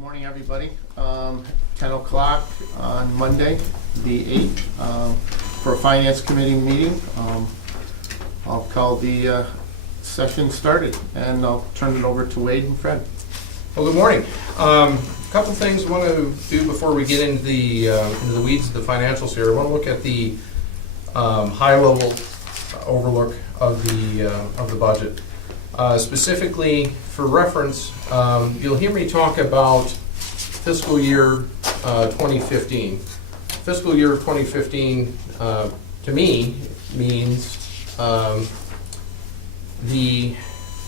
morning, everybody. 10 o'clock on Monday, the 8th, for a Finance Committee meeting. I'll call the session started, and I'll turn it over to Wade and Fred. Well, good morning. A couple things I want to do before we get into the weeds of the financials here. I want to look at the high-level overlook of the budget. Specifically, for reference, you'll hear me talk about fiscal year 2015. Fiscal year 2015, to me, means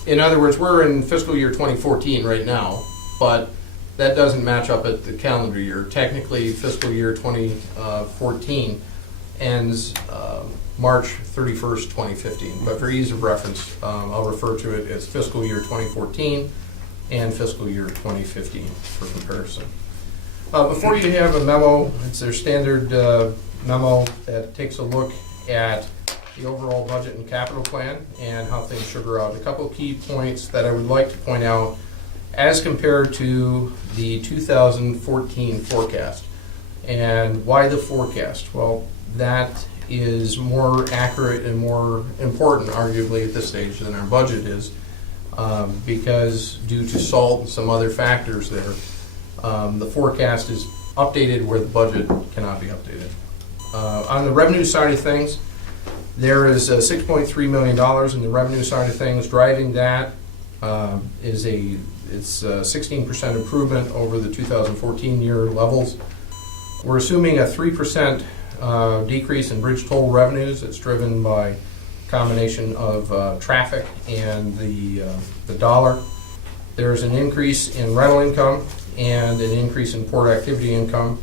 in other words, we're in fiscal year 2014 right now, but that doesn't match up at the calendar year. Technically, fiscal year 2014 ends March 31st, 2015. But for ease of reference, I'll refer to it as fiscal year 2014 and fiscal year 2015 for comparison. Before you have a memo, it's their standard memo that takes a look at the overall budget and capital plan and how things sugar out. A couple key points that I would like to point out as compared to the 2014 forecast. And why the forecast? Well, that is more accurate and more important, arguably, at this stage than our budget is, because due to SALT and some other factors there, the forecast is updated where the budget cannot be updated. On the revenue side of things, there is $6.3 million in the revenue side of things. Driving that is it's 16% improvement over the 2014 year levels. We're assuming a 3% decrease in bridge toll revenues. It's driven by a combination of traffic and the dollar. There's an increase in rental income and an increase in port activity income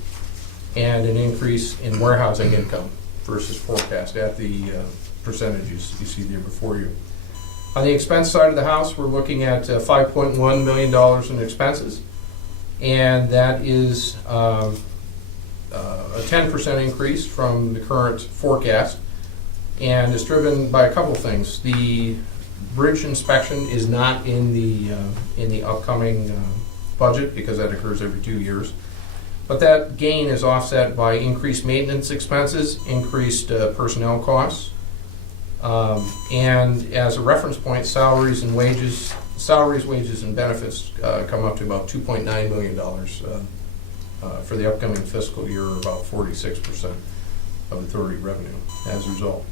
and an increase in warehousing income versus forecast at the percentages you see there before you. On the expense side of the house, we're looking at $5.1 million in expenses, and that is a 10% increase from the current forecast, and is driven by a couple things. The bridge inspection is not in the upcoming budget because that occurs every 2 years. But that gain is offset by increased maintenance expenses, increased personnel costs, and as a reference point, salaries, wages, and benefits come up to about $2.9 million for the upcoming fiscal year, about 46% of authority revenue as a result.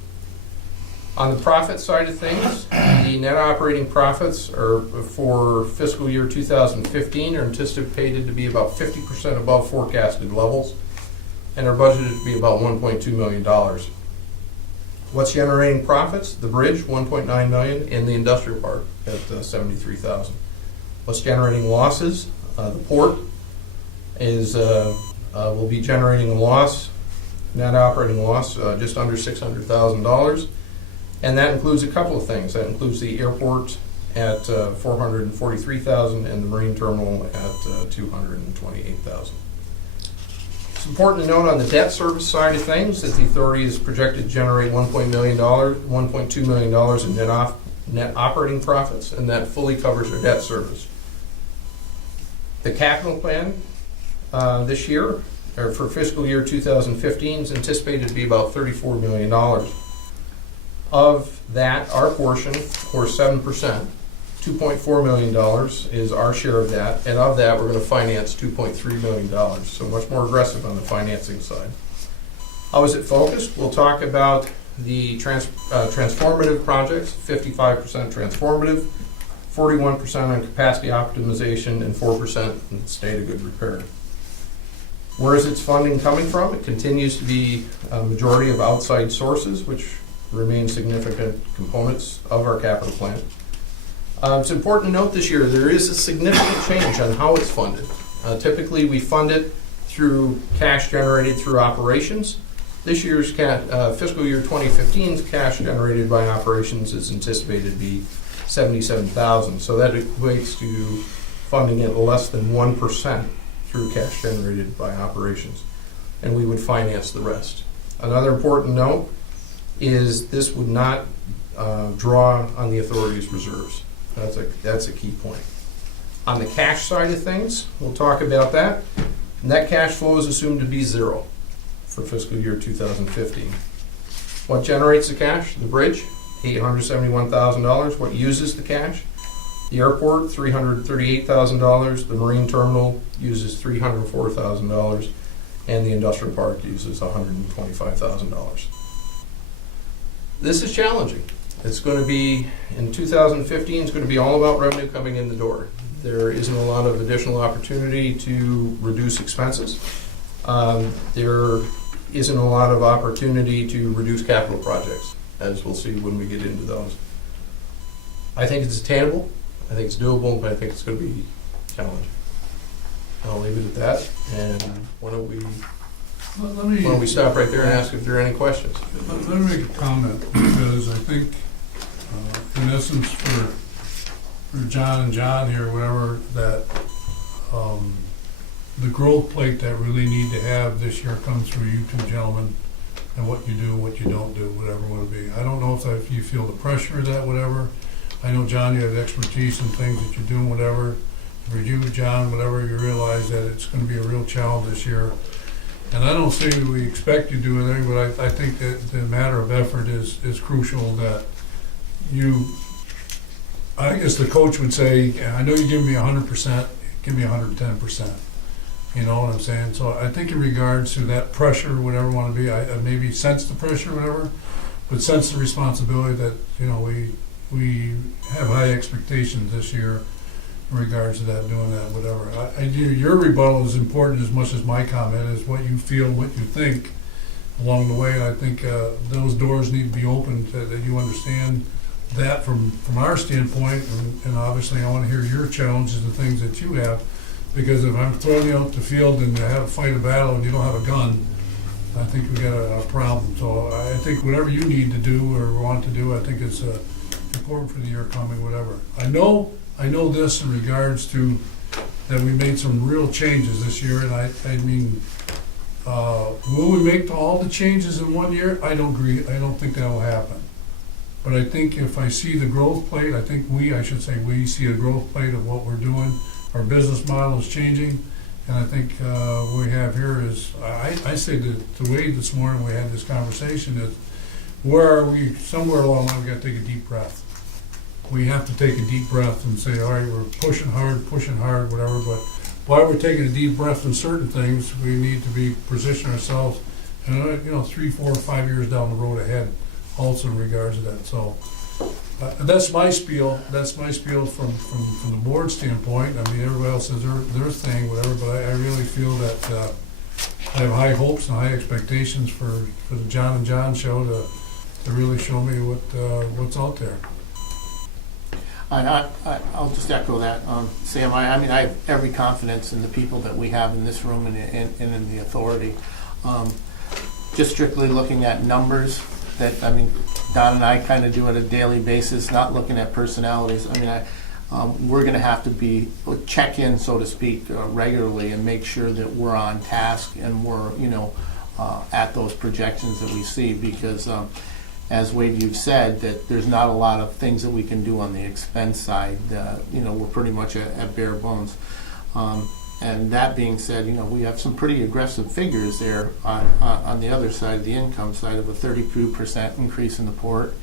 On the profit side of things, the net operating profits are for fiscal year 2015 are anticipated to be about 50% above forecasted levels, and are budgeted to be about $1.2 million. What's generating profits? The bridge, $1.9 million, and the industrial park at $73,000. What's generating losses? The port is will be generating a loss, net operating loss, just under $600,000. And that includes a couple of things. That includes the airport at $443,000 and the marine terminal at $228,000. It's important to note on the debt service side of things that the authority is projected to generate $1.2 million in net operating profits, and that fully covers their debt service. The capital plan this year, or for fiscal year 2015, is anticipated to be about $34 million. Of that, our portion, or 7%, $2.4 million is our share of that, and of that we're going to finance $2.3 million, so much more aggressive on the financing side. How is it focused? We'll talk about the transformative projects, 55% transformative, 41% on capacity optimization, and 4% in state of good repair. Where is its funding coming from? It continues to be a majority of outside sources, which remain significant components of our capital plan. It's important to note this year there is a significant change on how it's funded. Typically we fund it through cash generated through operations. This year's fiscal year 2015's cash generated by operations is anticipated to be $77,000. So that equates to funding at less than 1% through cash generated by operations. And we would finance the rest. Another important note is this would not draw on the authority's reserves. That's a key point. On the cash side of things, we'll talk about that. Net cash flow is assumed to be 0 for fiscal year 2015. What generates the cash? The bridge, $871,000. What uses the cash? The airport, $338,000. The marine terminal uses $304,000. And the industrial park uses $125,000. This is challenging. It's going to be, in 2015, it's going to be all about revenue coming in the door. There isn't a lot of additional opportunity to reduce expenses. There isn't a lot of opportunity to reduce capital projects, as we'll see when we get into those. I think it's attainable, I think it's doable, but I think it's going to be challenging. I'll leave it at that, and why don't we stop right there and ask if there are any questions? Let me make a comment, because I think, in essence, for John and John here, whatever, that the growth plate that really need to have this year comes through you two gentlemen, and what you do, what you don't do, whatever it would be. I don't know if you feel the pressure of that, whatever. I know, John, you have expertise in things that you're doing, whatever. For you, John, whatever, you realize that it's going to be a real challenge this year. And I don't say we expect you to do anything, but I think that the matter of effort is crucial. That you, I guess the coach would say, I know you give me 100%, give me 110%. You know what I'm saying? So I think in regards to that pressure, whatever you want to be, I maybe sense the pressure, whatever, but sense the responsibility that, you know, we have high expectations this year in regards to that, doing that, whatever. I do. Your rebuttal is important as much as my comment is what you feel, what you think along the way. And I think those doors need to be opened, that you understand that from our standpoint. And obviously I want to hear your challenges and things that you have, because if I'm throwing you out the field and you have to fight a battle and you don't have a gun, I think we got a problem. So I think whatever you need to do or want to do, I think it's important for the year coming, whatever. I know this in regards to that we made some real changes this year, and I mean, will we make all the changes in 1 year? I don't agree. I don't think that will happen. But I think if I see the growth plate, I think we see a growth plate of what we're doing. Our business model is changing, and I think what we have here is, I say to Wade this morning, we had this conversation, is where are we, somewhere along the line, we got to take a deep breath. We have to take a deep breath and say, all right, we're pushing hard, whatever, but while we're taking a deep breath in certain things, we need to be position ourselves, and 3, 4, 5 years down the road ahead, also in regards to that. So that's my spiel. That's my spiel from the board standpoint. I mean, everybody else says their thing, whatever, but I really feel that I have high hopes and high expectations for the John and John show to really show me what's out there. I'll just echo that, Sam. I mean, I have every confidence in the people that we have in this room and in the authority. Just strictly looking at numbers, Don and I kind of do on a daily basis, not looking at personalities. I mean, we're going to have to check in, so to speak, regularly and make sure that we're on task and we're, at those projections that we see, because as Wade, you've said, that there's not a lot of things that we can do on the expense side. We're pretty much at bare bones. And that being said, we have some pretty aggressive figures there on the other side, the income side, of a 32% increase in the port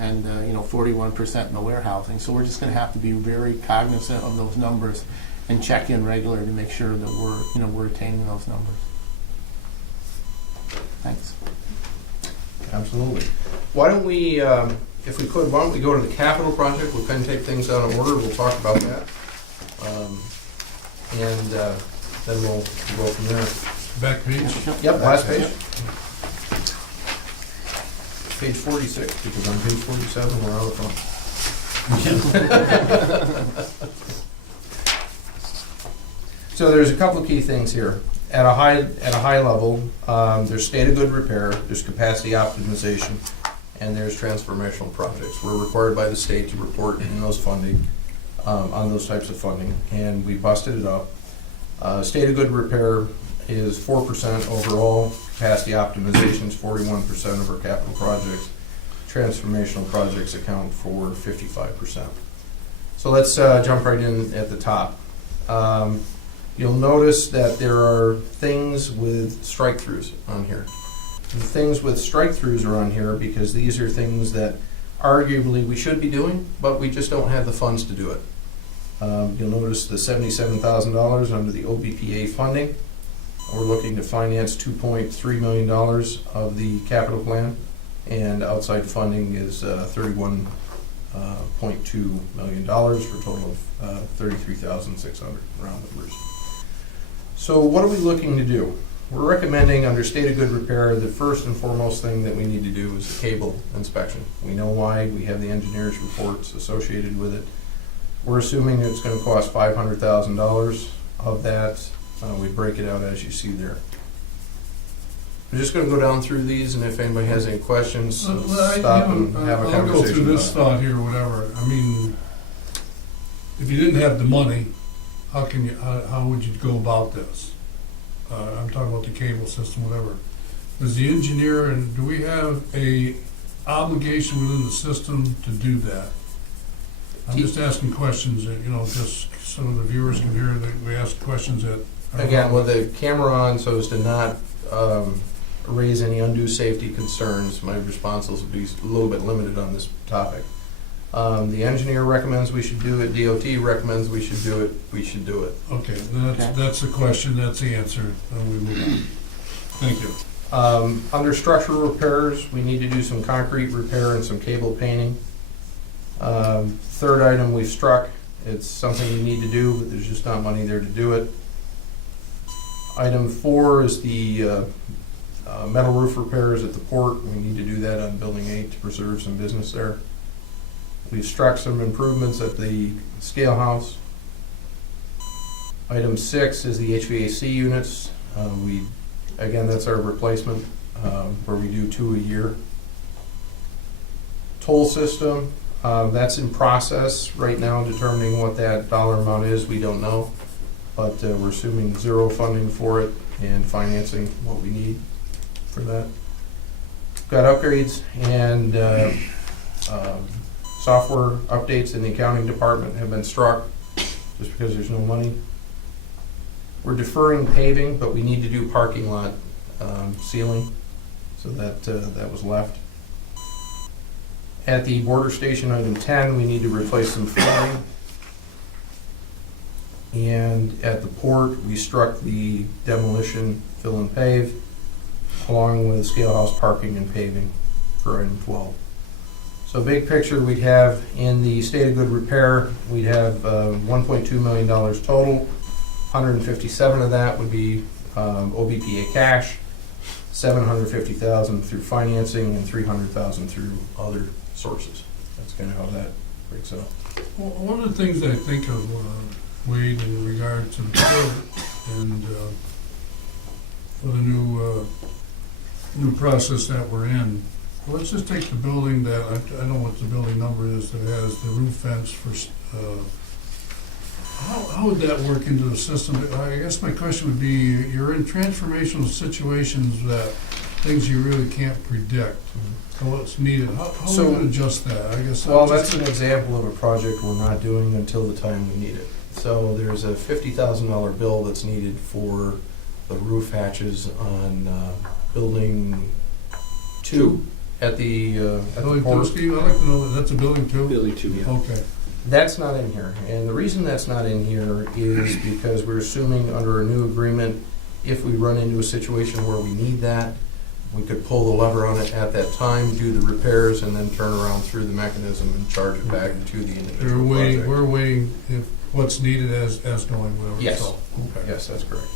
and 41% in the warehousing. So we're just going to have to be very cognizant of those numbers and check in regularly to make sure that we're attaining those numbers. Thanks. Absolutely. Why don't we, if we could, why don't we go to the capital project? We'll kind of take things out of order. We'll talk about that. And then we'll go from there. Back page? Yep, last page. Page 46, because on page 47 we're out of fun. So there's a couple of key things here. At a high level, there's state of good repair, there's capacity optimization, and there's transformational projects. We're required by the state to report in those funding, on those types of funding, and we busted it up. State of good repair is 4% overall. Capacity optimization is 41% of our capital projects. Transformational projects account for 55%. So let's jump right in at the top. You'll notice that there are things with strike-throughs on here. The things with strike-throughs are on here because these are things that arguably we should be doing, but we just don't have the funds to do it. You'll notice the $77,000 under the OBPA funding. We're looking to finance $2.3 million of the capital plan, and outside funding is $31.2 million for a total of $33,600 round numbers. So what are we looking to do? We're recommending under state of good repair, the first and foremost thing that we need to do is a cable inspection. We know why, we have the engineer's reports associated with it. We're assuming it's going to cost $500,000 of that. We break it out as you see there. I'm just going to go down through these, and if anybody has any questions, stop and have a I'll conversation. go through this about it. thought here, whatever. I mean, if you didn't have the money, how would you go about this? I'm talking about the cable system, whatever. Does the engineer, and do we have a obligation within the system to do that? I'm just asking questions that, just so the viewers can hear that we ask questions that. Again, with the camera on, so as to not raise any undue safety concerns, my responses will be a little bit limited on this topic. The engineer recommends we should do it, DOT recommends we should do it, we should do it. Okay, that's the question, that's the answer, and we move on. Thank you. Under structural repairs, we need to do some concrete repair and some cable painting. Third item we've struck, it's something we need to do, but there's just not money there to do it. Item 4 is the metal roof repairs at the port. We need to do that on Building 8 to preserve some business there. We've struck some improvements at the scale house. Item 6 is the HVAC units. Again, that's our replacement, where we do 2 a year. Toll system, that's in process right now, determining what that dollar amount is. We don't know, but we're assuming zero funding for it and financing what we need for that. Got upgrades and software updates in the accounting department have been struck just because there's no money. We're deferring paving, but we need to do parking lot sealing, so that was left. At the border station, item 10, we need to replace some flooring. And at the port, we struck the demolition, fill and pave, along with scale house parking and paving for item 12. So big picture, we'd have in the state of good repair, we'd have $1.2 million total. 157 of that would be OBPA cash, 750,000 through financing, and 300,000 through other sources. That's kind of how that breaks out. Well, one of the things I think of, Wade, in regard to the port and for the new process that we're in, let's just take the building that, I don't know what the building number is, that has the roof vents for, how would that work into the system? I guess my question would be, you're in transformational situations that things you really can't predict. What's needed, how are we going to adjust that? I guess. Well, that's an example of a project we're not doing until the time we need it. So there's a $50,000 bill that's needed for the roof hatches on building 2 at the Building 2, port. Steve, I'd like to know that that's a building 2? Building 2, yeah. Okay. That's not in here, and the reason that's not in here is because we're assuming under a new agreement, if we run into a situation where we need that, we could pull the lever on it at that time, do the repairs, and then turn around through the mechanism and charge it back to the individual project. We're weighing if what's needed as going, whatever. Yes. So, okay. Yes, that's correct.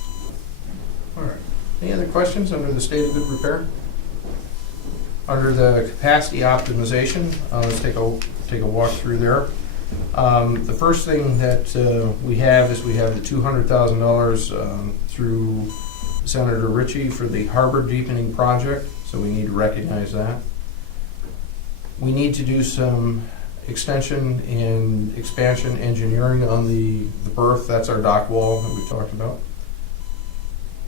All right. Any other questions under the state of good repair? Under the capacity optimization, let's take a walk through there. The first thing that we have is we have the $200,000 through Senator Ritchie for the harbor deepening project, so we need to recognize that. We need to do some extension and expansion engineering on the berth. That's our dock wall that we talked about.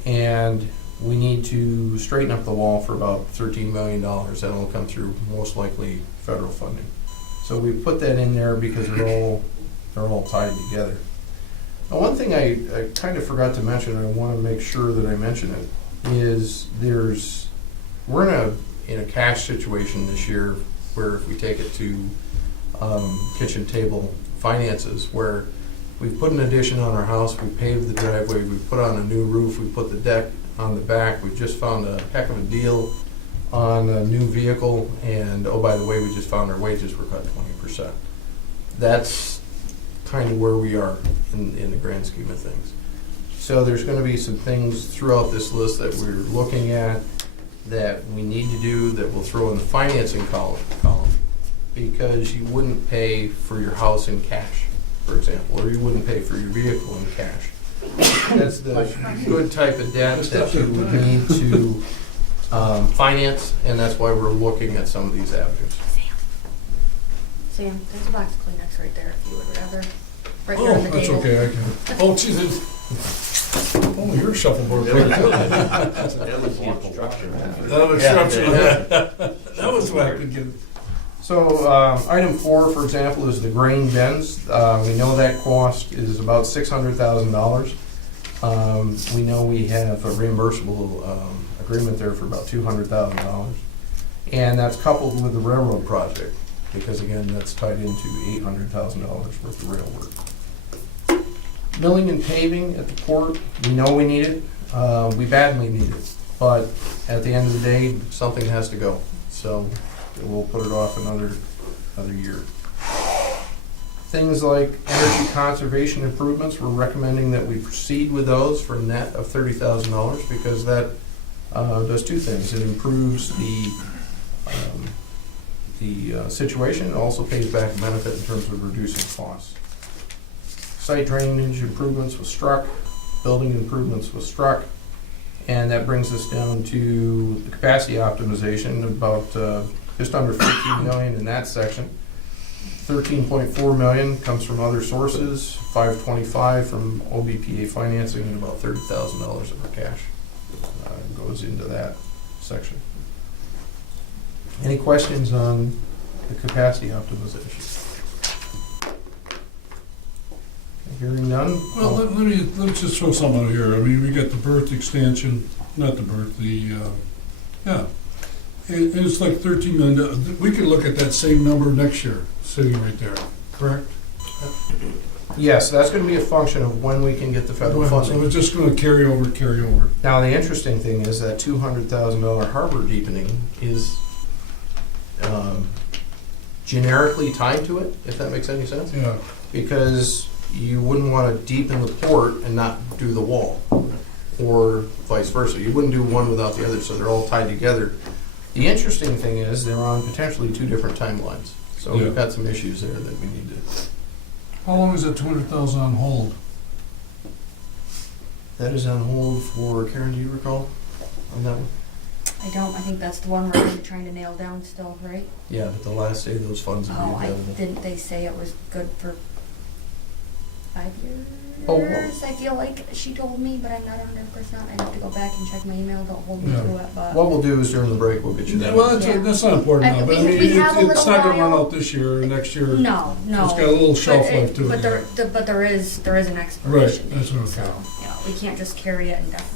And we need to straighten up the wall for about $13 million. That'll come through most likely federal funding. So we put that in there because they're all tied together. Now, one thing I kind of forgot to mention, I want to make sure that I mention it, is we're in a cash situation this year where if we take it to kitchen table finances, where we've put an addition on our house, we paved the driveway, we put on a new roof, we put the deck on the back, we just found a heck of a deal on a new vehicle, and oh, by the way, we just found our wages were cut 20%. That's kind of where we are in the grand scheme of things. So there's going to be some things throughout this list that we're looking at that we need to do that we'll throw in the financing column because you wouldn't pay for your house in cash, for example, or you wouldn't pay for your vehicle in cash. That's the good type of debt that you would need to finance, and that's why we're looking at some of these avenues. Sam, there's a box of Kleenex right there if you would rather. Right here Oh, on the that's table. okay, I can. Oh, geez, oh, you're shuffleboard. That was the obstruction. That was obstruction. That was what I could get. So item 4, for example, is the grain bins. We know that cost is about $600,000. We know we have a reimbursable agreement there for about $200,000. And that's coupled with the railroad project, because again, that's tied into $800,000 worth of rail work. Milling and paving at the port, we know we need it. We badly need it. But at the end of the day, something has to go. So we'll put it off another year. Things like energy conservation improvements, we're recommending that we proceed with those for a net of $30,000 because that does two things. It improves the situation, and also pays back a benefit in terms of reducing costs. Site drainage improvements was struck, building improvements was struck, and that brings us down to the capacity optimization, about just under $15 million in that section. $13.4 million comes from other sources, $525 from OBPA financing, and about $30,000 of our cash goes into that section. Any questions on the capacity optimization? Hearing none? Well, let's just throw something out here. I mean, we got the berth extension, not the berth, yeah. And it's like $13 million. We could look at that same number next year, sitting right there, correct? Yes, that's going to be a function of when we can get the federal So funding. it's just going to carry over. Now, the interesting thing is that $200,000 harbor deepening is generically tied to it, if that makes any sense. Yeah. Because you wouldn't want to deepen the port and not do the wall, or vice versa. You wouldn't do one without the other, so they're all tied together. The interesting thing is they're on potentially two different timelines. So Yeah. we've got some issues there that we need to... How long is that $200,000 on hold? That is on hold for, Karen, do you recall on that one? I don't. I think that's the one we're really trying to nail down still, right? Yeah, but the last day those funds will Oh, be available. didn't they say it was good for 5 years? Oh, what? I feel like she told me, but I'm not 100%. I have to go back and check my email. Don't hold me Yeah. to it, but What we'll do is during the break, we'll get you Yeah, that. well, Yeah. that's not important I now, but I mean, mean, we have a it's little not going to run while. out this year or next year. no. It's got a little shelf life to But it. but there is an expiration Right, that's date, what I'm so saying. we can't just carry it indefinitely.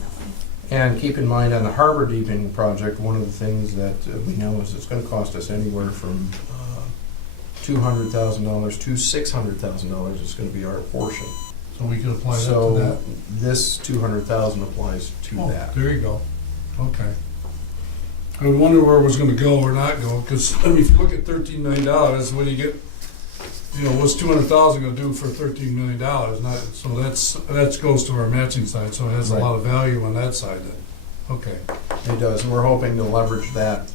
And keep in mind on the harbor deepening project, one of the things that we know is it's going to cost us anywhere from $200,000 to $600,000 is going to be our portion. So we can apply that to So that. this $200,000 applies to Oh, that. there you go. Okay. I wonder where it was going to go or not go, because, I mean, if you look at $13 million, what do you get? You know, what's $200,000 going to do for $13 million? Not, so that goes to our matching side, so it has a Right. lot of value on that side then. Okay. It does, and we're hoping to leverage that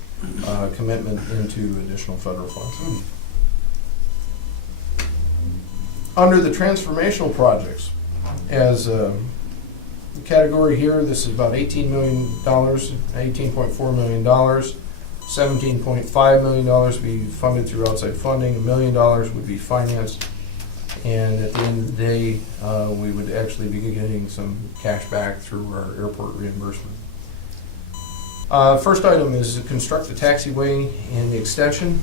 commitment into additional federal funds. Under the transformational projects, as a category here, this is about $18 million, $18.4 million. $17.5 million would be funded through outside funding, $1 million would be financed, and at the end of the day, we would actually be getting some cash back through our airport reimbursement. First item is to construct the taxiway and the extension.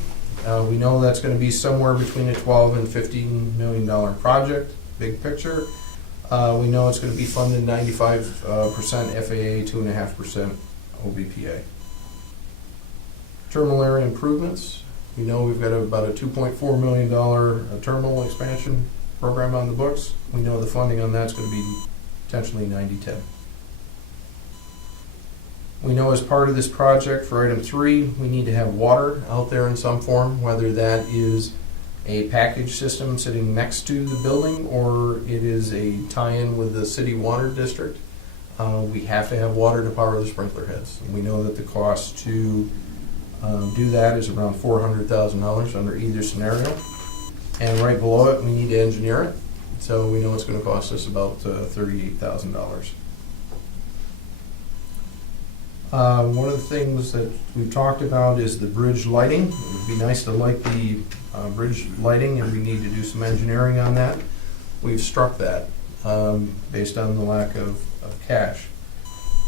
We know that's going to be somewhere between a $12 and $15 million project, big picture. We know it's gonna be funded 95% FAA, 2.5% OBPA. Terminal area improvements, we know we've got about a $2.4 million terminal expansion program on the books. We know the funding on that's gonna be potentially 90-10. We know as part of this project, for item 3, we need to have water out there in some form, whether that is a package system sitting next to the building or it is a tie-in with the city water district. We have to have water to power the sprinkler heads. We know that the cost to do that is around $400,000 under either scenario. And right below it, we need to engineer it. So we know it's going to cost us about $38,000. One of the things that we've talked about is the bridge lighting. It would be nice to light the bridge lighting, and we need to do some engineering on that. We've struck that based on the lack of cash.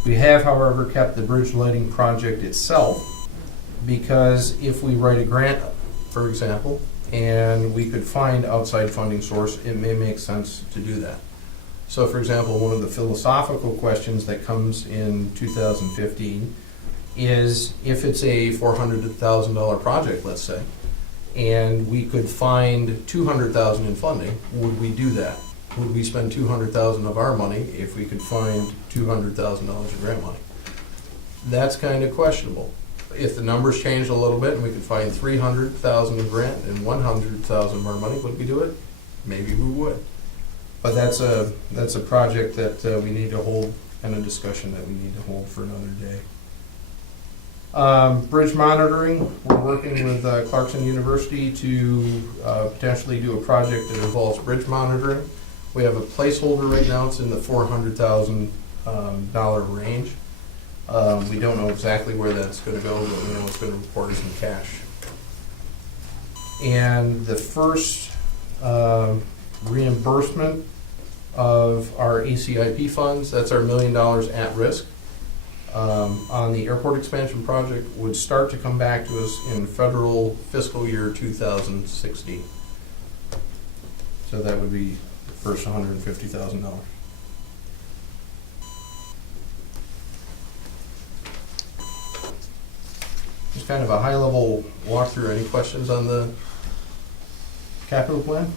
We have, however, kept the bridge lighting project itself, because if we write a grant, for example, and we could find outside funding source, it may make sense to do that. So, for example, one of the philosophical questions that comes in 2015 is, if it's a $400,000 project, let's say, and we could find $200,000 in funding, would we do that? Would we spend $200,000 of our money if we could find $200,000 in grant money? That's kind of questionable. If the numbers changed a little bit and we could find $300,000 in grant and $100,000 more money, would we do it? Maybe we would. But that's a project that we need to hold, and a discussion that we need to hold for another day. Bridge monitoring, we're working with Clarkson University to potentially do a project that involves bridge monitoring. We have a placeholder right now, it's in the $400,000 range. We don't know exactly where that's going to go, but we know it's going to report us in cash. And the first reimbursement of our ACIP funds, that's our $1 million at risk, on the airport expansion project, would start to come back to us in federal fiscal year 2016. So that would be the first $150,000. Just kind of a high-level walkthrough. Any questions on the capital plan?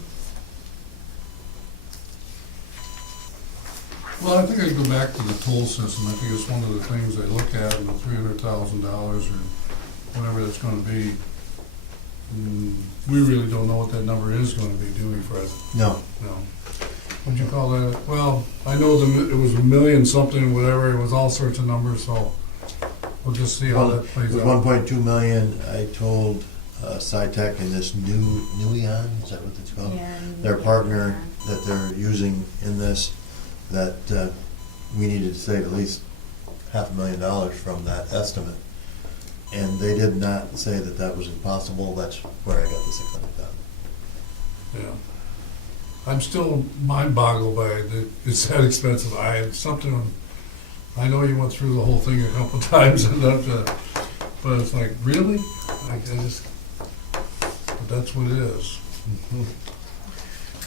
Well, I think I'd go back to the toll system. I think it's one of the things they look at, in the $300,000 or whatever that's gonna be. We really don't know what that number is gonna be, do we, Fred? No. No. What'd you call that? Well, I know it was $1 million something, whatever, it was all sorts of numbers, so we'll just see how that plays With out. 1.2 million, I told SciTech and this Nuion, is that what it's called? Their partner that they're using in this, that we needed to save at least $500,000 from that estimate. And they did not say that that was impossible. That's where I got the 600,000. Yeah. I'm still mind-boggled by it. It's that expensive. I know you went through the whole thing a couple times, and but it's like, really? But that's what it is.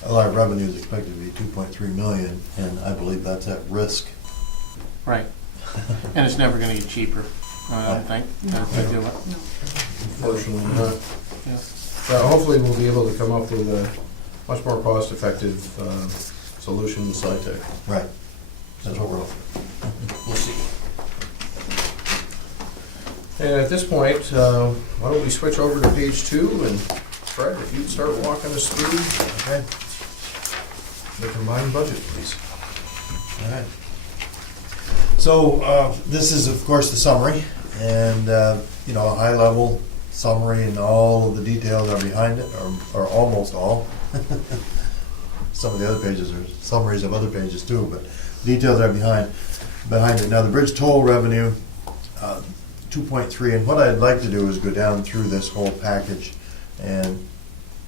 A lot of revenue is expected to be 2.3 million, and I believe that's at risk. Right. And it's never gonna get cheaper, I don't think, to do it. Unfortunately not. Yeah. So hopefully we'll be able to come up with a much more cost-effective solution in SciTech. Right. That's what we're looking We'll see. And at this point, why don't we switch over to page 2, and Fred, if you'd start walking us through Okay. the combined budget, please. All right. So this is, of course, the summary, and a high-level summary, and all of the details are behind it, or almost all. Some of the other pages are summaries of other pages too, but details are behind it. Now, the bridge toll revenue, 2.3, and what I'd like to do is go down through this whole package, and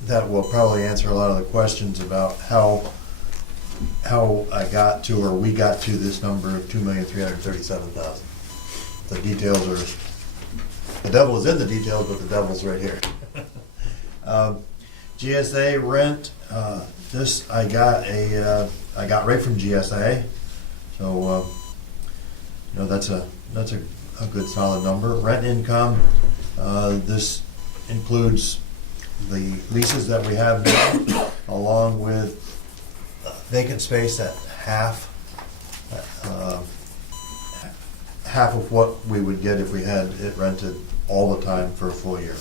that will probably answer a lot of the questions about how I got to, or we got to, this number of 2,337,000. The details are, the devil is in the details, but the devil's right here. GSA rent, this, I got a I got right from GSA, so, that's a good solid number. Rent income, this includes the leases that we have now, along with vacant space at half of what we would get if we had it rented all the time for a full year.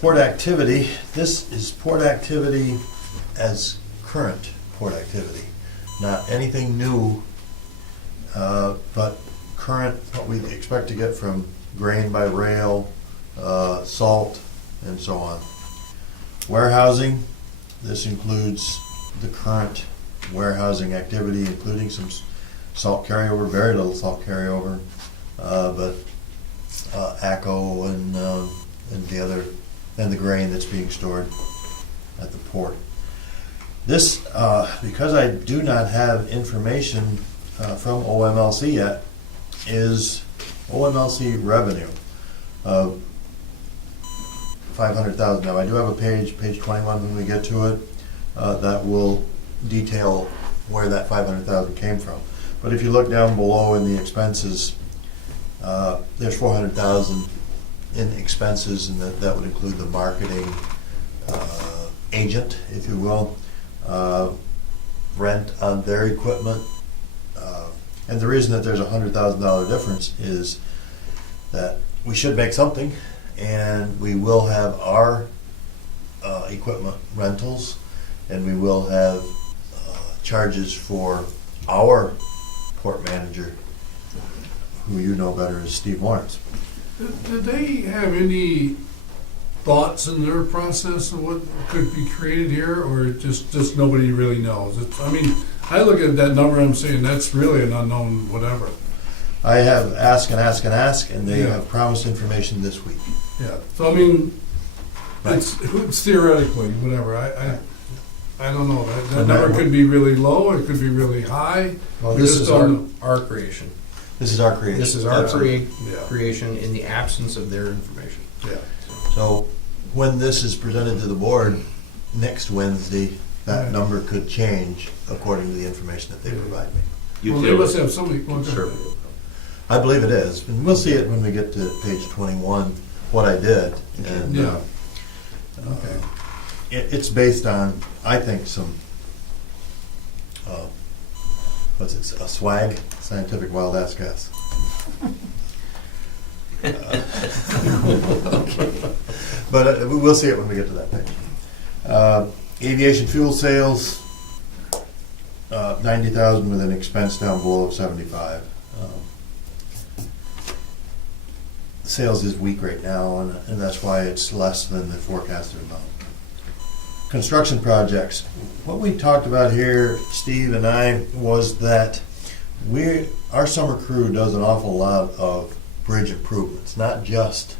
Port activity, this is port activity as current port activity, not anything new, but current, what we expect to get from grain by rail, salt, and so on. Warehousing, this includes the current warehousing activity, including some salt carryover, very little salt carryover, but ACO and the grain that's being stored at the port. This, because I do not have information from OMLC yet, is OMLC revenue of $500,000. Now, I do have a page 21 when we get to it, that will detail where that $500,000 came from. But if you look down below in the expenses, there's $400,000 in expenses, and that would include the marketing agent, if you will, rent on their equipment. And the reason that there's a $100,000 difference is that we should make something, and we will have our equipment rentals, and we will have charges for our port manager, who you know better as Steve Lawrence. Did they have any thoughts in their process of what could be created here, or just nobody really knows? I mean, I look at that number and I'm saying that's really an unknown whatever. I have asked and asked and asked, and they Yeah. have promised information this week. Yeah, so I mean, Right. it's theoretically, whatever, I don't know, that And number that- could be really low, it could be really high. Well, We This just is don't our creation. This is our creation. This is our Absolutely. Yeah. creation in the absence of their information. Yeah, So when this is presented to the board next Wednesday, that Right. number could change according to the information that they Yeah. provide me. You well, they feel must it's have somebody. conservative. I believe it is, and we'll see it when we get to page 21, what I did. And Yeah. Okay. it's based on, I think, some, what's it, a swag, scientific wild ass guess. But we'll see it when we get to that page. Aviation fuel sales, 90,000 with an expense down below of 75. Sales is weak right now, and that's why it's less than the forecasted amount. Construction projects. What we talked about here, Steve and I, was that our summer crew does an awful lot of bridge improvements, not just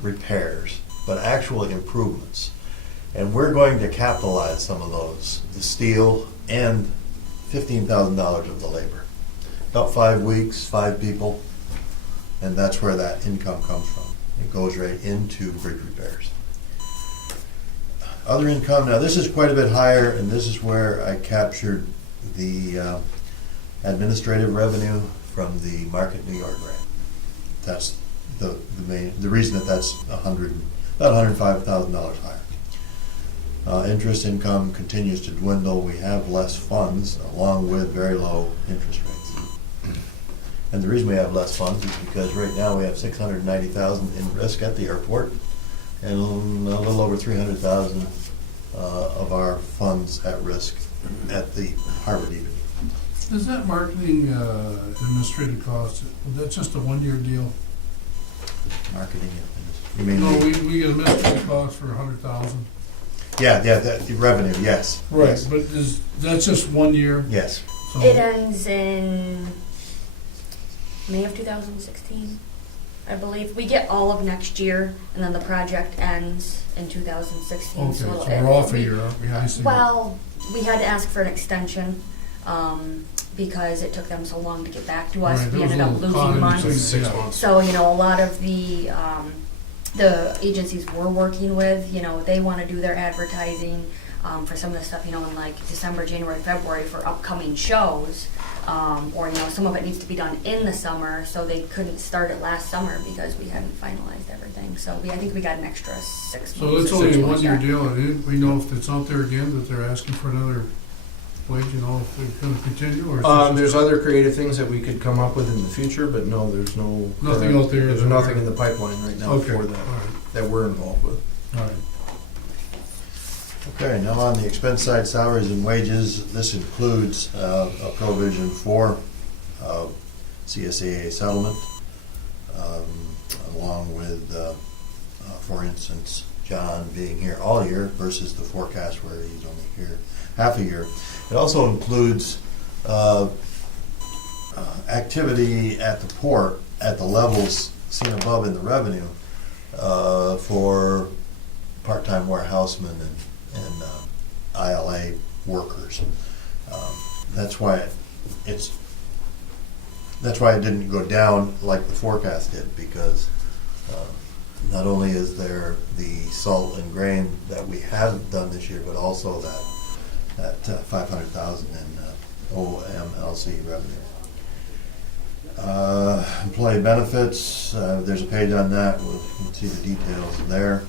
repairs, but actual improvements. And we're going to capitalize some of those, the steel and $15,000 of the labor. About 5 weeks, 5 people, and that's where that income comes from. It goes right into bridge repairs. Other income, now this is quite a bit higher, and this is where I captured the administrative revenue from the Market New York grant. That's the reason that that's about $105,000 higher. Interest income continues to dwindle. We have less funds, along with very low interest rates. And the reason we have less funds is because right now we have $690,000 in risk at the airport, and a little over $300,000 of our funds at risk at the Harvard even. Is that marketing administrative cost, that's just a one-year deal? Marketing, you mean? No, we get administrative cost for 100,000. Yeah, the revenue, yes. Right, Yes. but that's just 1 year? Yes. So- It ends in May of 2016, I believe. We get all of next year, and then the project ends in 2016. Okay, so it'll- we're off a year, aren't we? I see. Well, we had to ask for an extension, because it took them so long to get back to us. Right, We there was ended a up little losing time months. between- 6 yeah. months. So, a lot of the agencies we're working with, they want to do their advertising. for some of the stuff, you know, in like December, January, February for upcoming shows. Or, you know, some of it needs to be done in the summer, so they couldn't start it last summer because we hadn't finalized everything. So I think we got an extra 6 months. So it's or only a something like one-year that. deal, and we know if it's out there again, that they're asking for another wage, you know, if they're gonna continue, or? it's just- There's other creative things that we could come up with in the future, but no, there's no. Nothing out there There's that- nothing in the pipeline right now Okay, for all that, right, that we're involved with. all right. Okay, now on the expense side, salaries and wages, this includes a provision for CSAA settlement, along with, for instance, John being here all year versus the forecast where he's only here half a year. It also includes activity at the port at the levels seen above in the revenue for part-time warehousemen and ILA workers. That's why it didn't go down like the forecast did, because not only is there the salt and grain that we have done this year, but also that $500,000 in OMLC revenue. Employee benefits, there's a page on that. You can see the details there.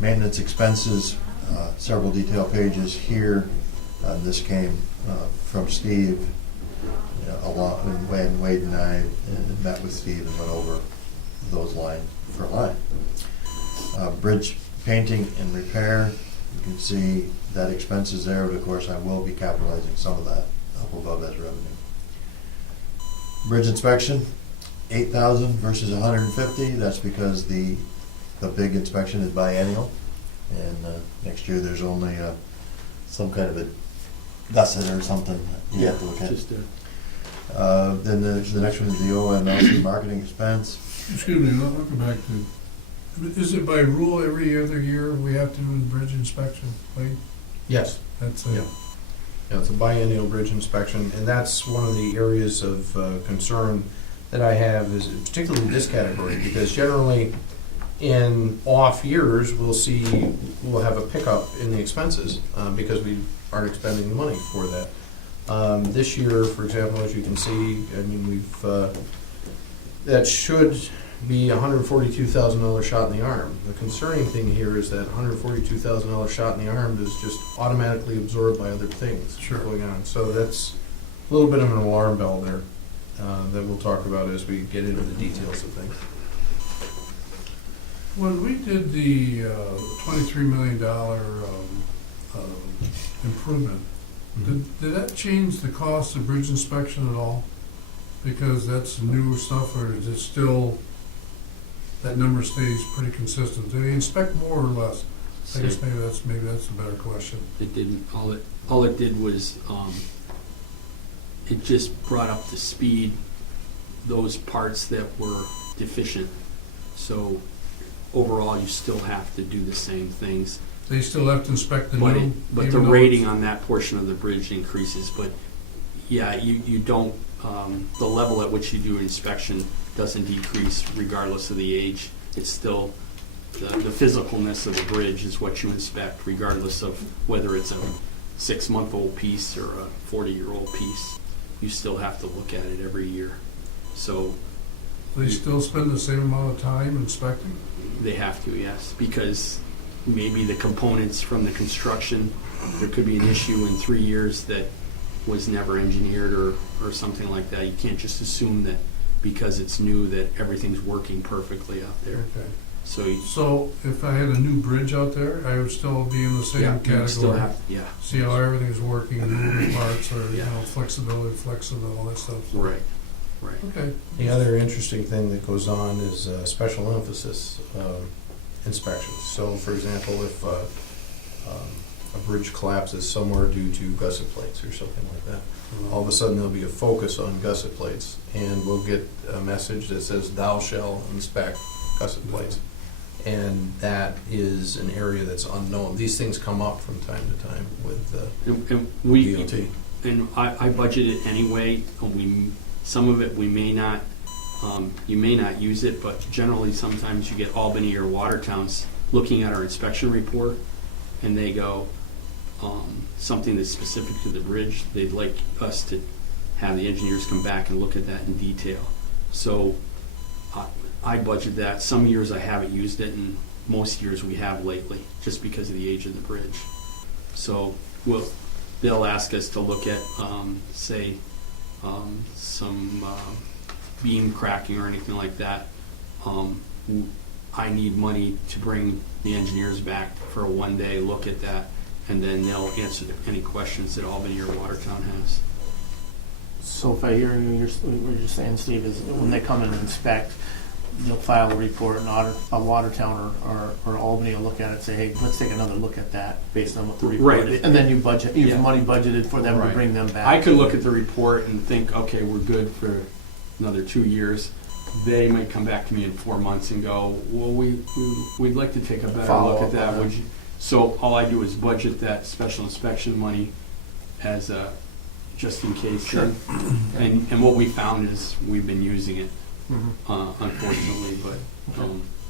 Maintenance expenses, several detail pages here. This came from Steve, when Wade and I met with Steve and went over those line for line. Bridge painting and repair, you can see that expense is there, but of course I will be capitalizing some of that up above as revenue. Bridge inspection, 8,000 versus 150. That's because the big inspection is biennial, and next year there's only some kind of a gusset or something you have to look at. Then the next one is the OMLC marketing expense. Excuse me, I'll go back to, is it by rule every other year we have to do the bridge inspection? Wait, Yes. that's Yeah. it. Yeah, it's a biennial bridge inspection, and that's one of the areas of concern that I have, is particularly this category, because generally in off years, we'll have a pickup in the expenses because we aren't expending the money for that. This year, for example, as you can see, I mean, that should be a $142,000 shot in the arm. The concerning thing here is that $142,000 shot in the arm is just automatically absorbed by other things Sure. going on. So that's a little bit of an alarm bell there that we'll talk about as we get into the details of things. When we did the $23 million improvement, did that change the cost of bridge inspection at all? Because that's newer stuff, or is it still, that number stays pretty consistent? Do they inspect more or less? I guess maybe that's a better question. It didn't, all it did was, it just brought up to speed those parts that were deficient. So overall, you still have to do the same things. They still have to inspect the But new? but the even though rating it's- on that portion of the bridge increases, but yeah, you don't, the level at which you do inspection doesn't decrease regardless of the age. It's still, the physicalness of the bridge is what you inspect regardless of whether it's a 6-month-old piece or a 40-year-old piece. You still have to look at it every year. So They still spend the same amount of time inspecting? they have to, yes, because maybe the components from the construction, there could be an issue in 3 years that was never engineered or something like that. You can't just assume that because it's new that everything's working perfectly out there. Okay. So you, So if I had a new bridge out there, I would still be in the same yeah, you still category? have, yeah, See how everything's working, the moving parts, or, you Yeah. know, flexibility, all that stuff? right, right. Okay. The other interesting thing that goes on is special emphasis inspections. So, for example, if a bridge collapses somewhere due to gusset plates or something like that, all of a sudden there'll be a focus on gusset plates, and we'll get a message that says, "Thou shall inspect gusset plates." And that is an area that's unknown. These things come up from time to time with And we, DOT. and I budget it anyway, and some of it we may not, you may not use it, but generally sometimes you get Albany or Watertown's looking at our inspection report, and they go, something that's specific to the bridge, they'd like us to have the engineers come back and look at that in detail. So I budget that. Some years I haven't used it, and most years we have lately, just because of the age of the bridge. So they'll ask us to look at, say, some beam cracking or anything like that. I need money to bring the engineers back for a one-day look at that, and then they'll answer any questions that Albany or Watertown has. So if I hear you, what you're saying, Steve, is when they come in and inspect, you'll file a report, and Watertown or Albany will look at it and say, hey, let's take another look at that based on what the report Right. is. And then you have Yeah. money budgeted for them to Right. bring them back. I could look at the report and think, okay, we're good for another 2 years. They might come back to me in 4 months and go, well, we'd like to take a better Follow look up at that. on Would that. you? So all I do is budget that special inspection money as a, just in case. Sure. And what we found is we've been using it, Mhm. unfortunately, but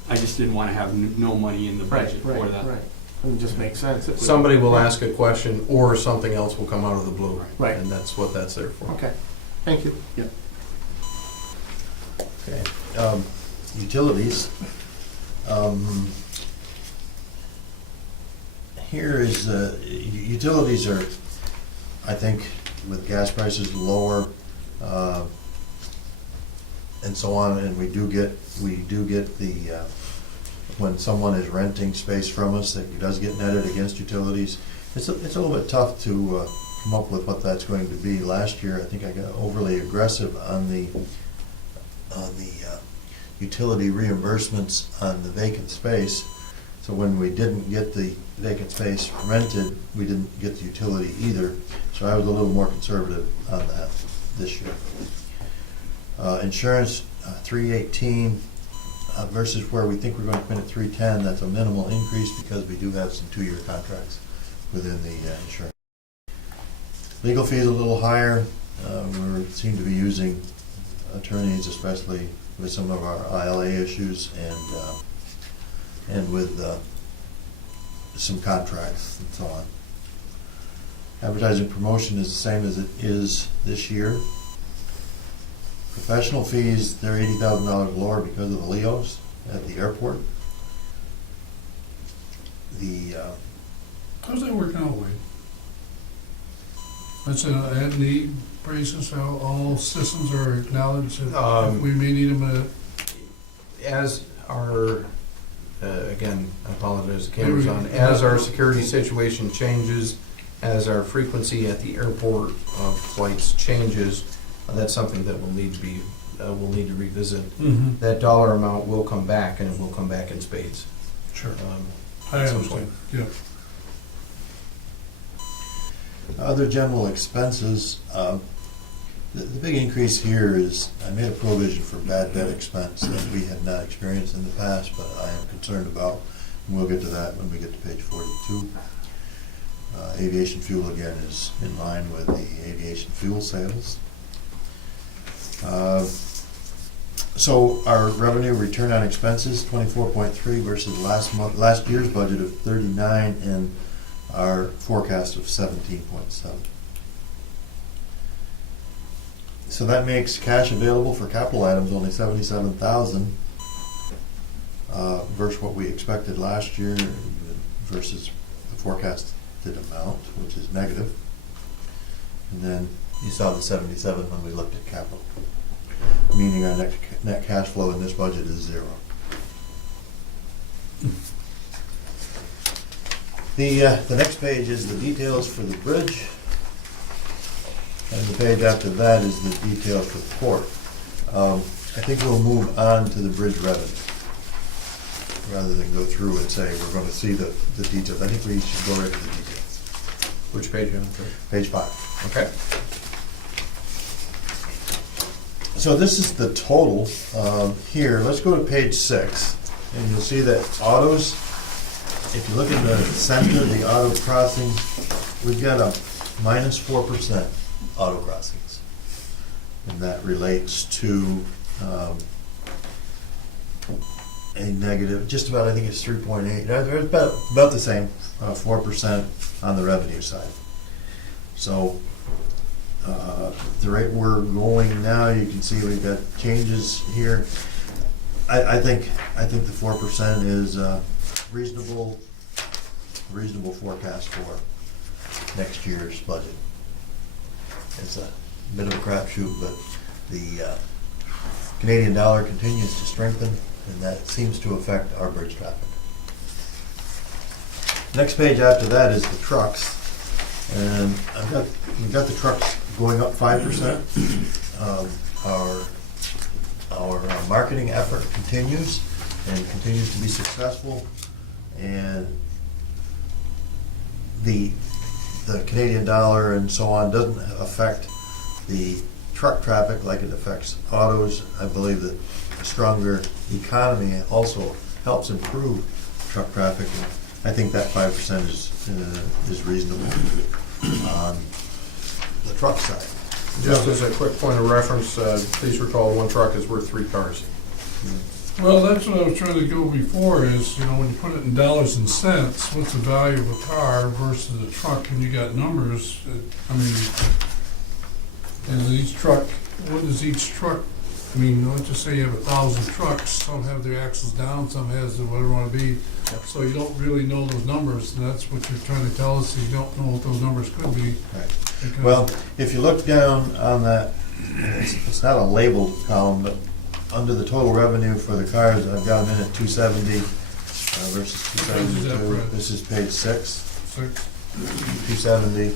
I just didn't want to have no money in the budget for that. Right. It just makes sense. Somebody will ask a question, or something else will come out of the blue. Right. And that's what that's there for. Okay, thank you. Okay. Utilities. Here is, utilities are, I think, with gas prices lower, and so on, and we do get the, when someone is renting space from us, that does get netted against utilities. It's a little bit tough to come up with what that's going to be. Last year, I think I got overly aggressive on the utility reimbursements on the vacant space. So when we didn't get the vacant space rented, we didn't get the utility either. So I was a little more conservative on that this year. Insurance, 318 versus where we think we're going to spend at 310. That's a minimal increase because we do have some 2-year contracts within the insurance. Legal fees a little higher. We seem to be using attorneys, especially with some of our ILA issues and with some contracts and so on. Advertising promotion is the same as it is this year. Professional fees, they're $80,000 lower because of the LEOs at the airport. How's that working out, Wade? That's an at-need basis, how all systems are acknowledged, if we may need them As our, again, I apologize, the camera's on, as our security situation changes, as our frequency at the airport of flights changes, that's something that will need to be, we'll need to revisit. That dollar amount will come back, and it will come back in spades. Sure. At I some understand, yeah. Other general expenses, the big increase here is, I made a provision for bad debt expense that we had not experienced in the past, but I am concerned about, and we'll get to that when we get to page 42. Aviation fuel, again, is in line with the aviation fuel sales. So our revenue return on expenses, 24.3 versus last year's budget of 39 and our forecast of 17.7. So that makes cash available for capital items only 77,000 versus what we expected last year versus the forecasted amount, which is negative. And then you saw the 77 when we looked at capital, meaning our net cash flow in this budget is 0. The next page is the details for the bridge, and the page after that is the details for the port. I think we'll move on to the bridge revenue, rather than go through and say we're going to see the details. I think we should go right to the details. Which page are you on? Page 5. Okay. So this is the total here. Let's go to page 6, and you'll see that autos, if you look at the center, the auto crossings, we've got a minus 4% auto crossings. And that relates to a negative, just about, I think it's 3.8. They're about the same, 4% on the revenue side. So, the rate we're going now, you can see we've got changes here. I think the 4% is a reasonable forecast for next year's budget. It's a bit of a crapshoot, but the Canadian dollar continues to strengthen, and that seems to affect our bridge traffic. Next page after that is the trucks, and we've got the trucks going up 5%. Our marketing effort continues and continues to be successful, and the Canadian dollar and so on doesn't affect the truck traffic like it affects autos. I believe that a stronger economy also helps improve truck traffic. And I think that 5% is reasonable on the truck side. Just as a quick point of reference, please recall one truck is worth 3 cars. Well, that's what I was trying to go before is, when you put it in dollars and cents, what's the value of a car versus a truck? And you got numbers, and each truck, what is each truck? Let's just say you have 1,000 trucks, some have their axles down, some has the whatever it want to be. So you don't really know those numbers, and that's what you're trying to tell us, you don't know what those numbers could be. Right. Because- Well, if you look down on that, it's not a labeled column, but under the total revenue for the cars, I've got them in at 270 versus Page is that, 272. Brad? This is page 6, 6. 270.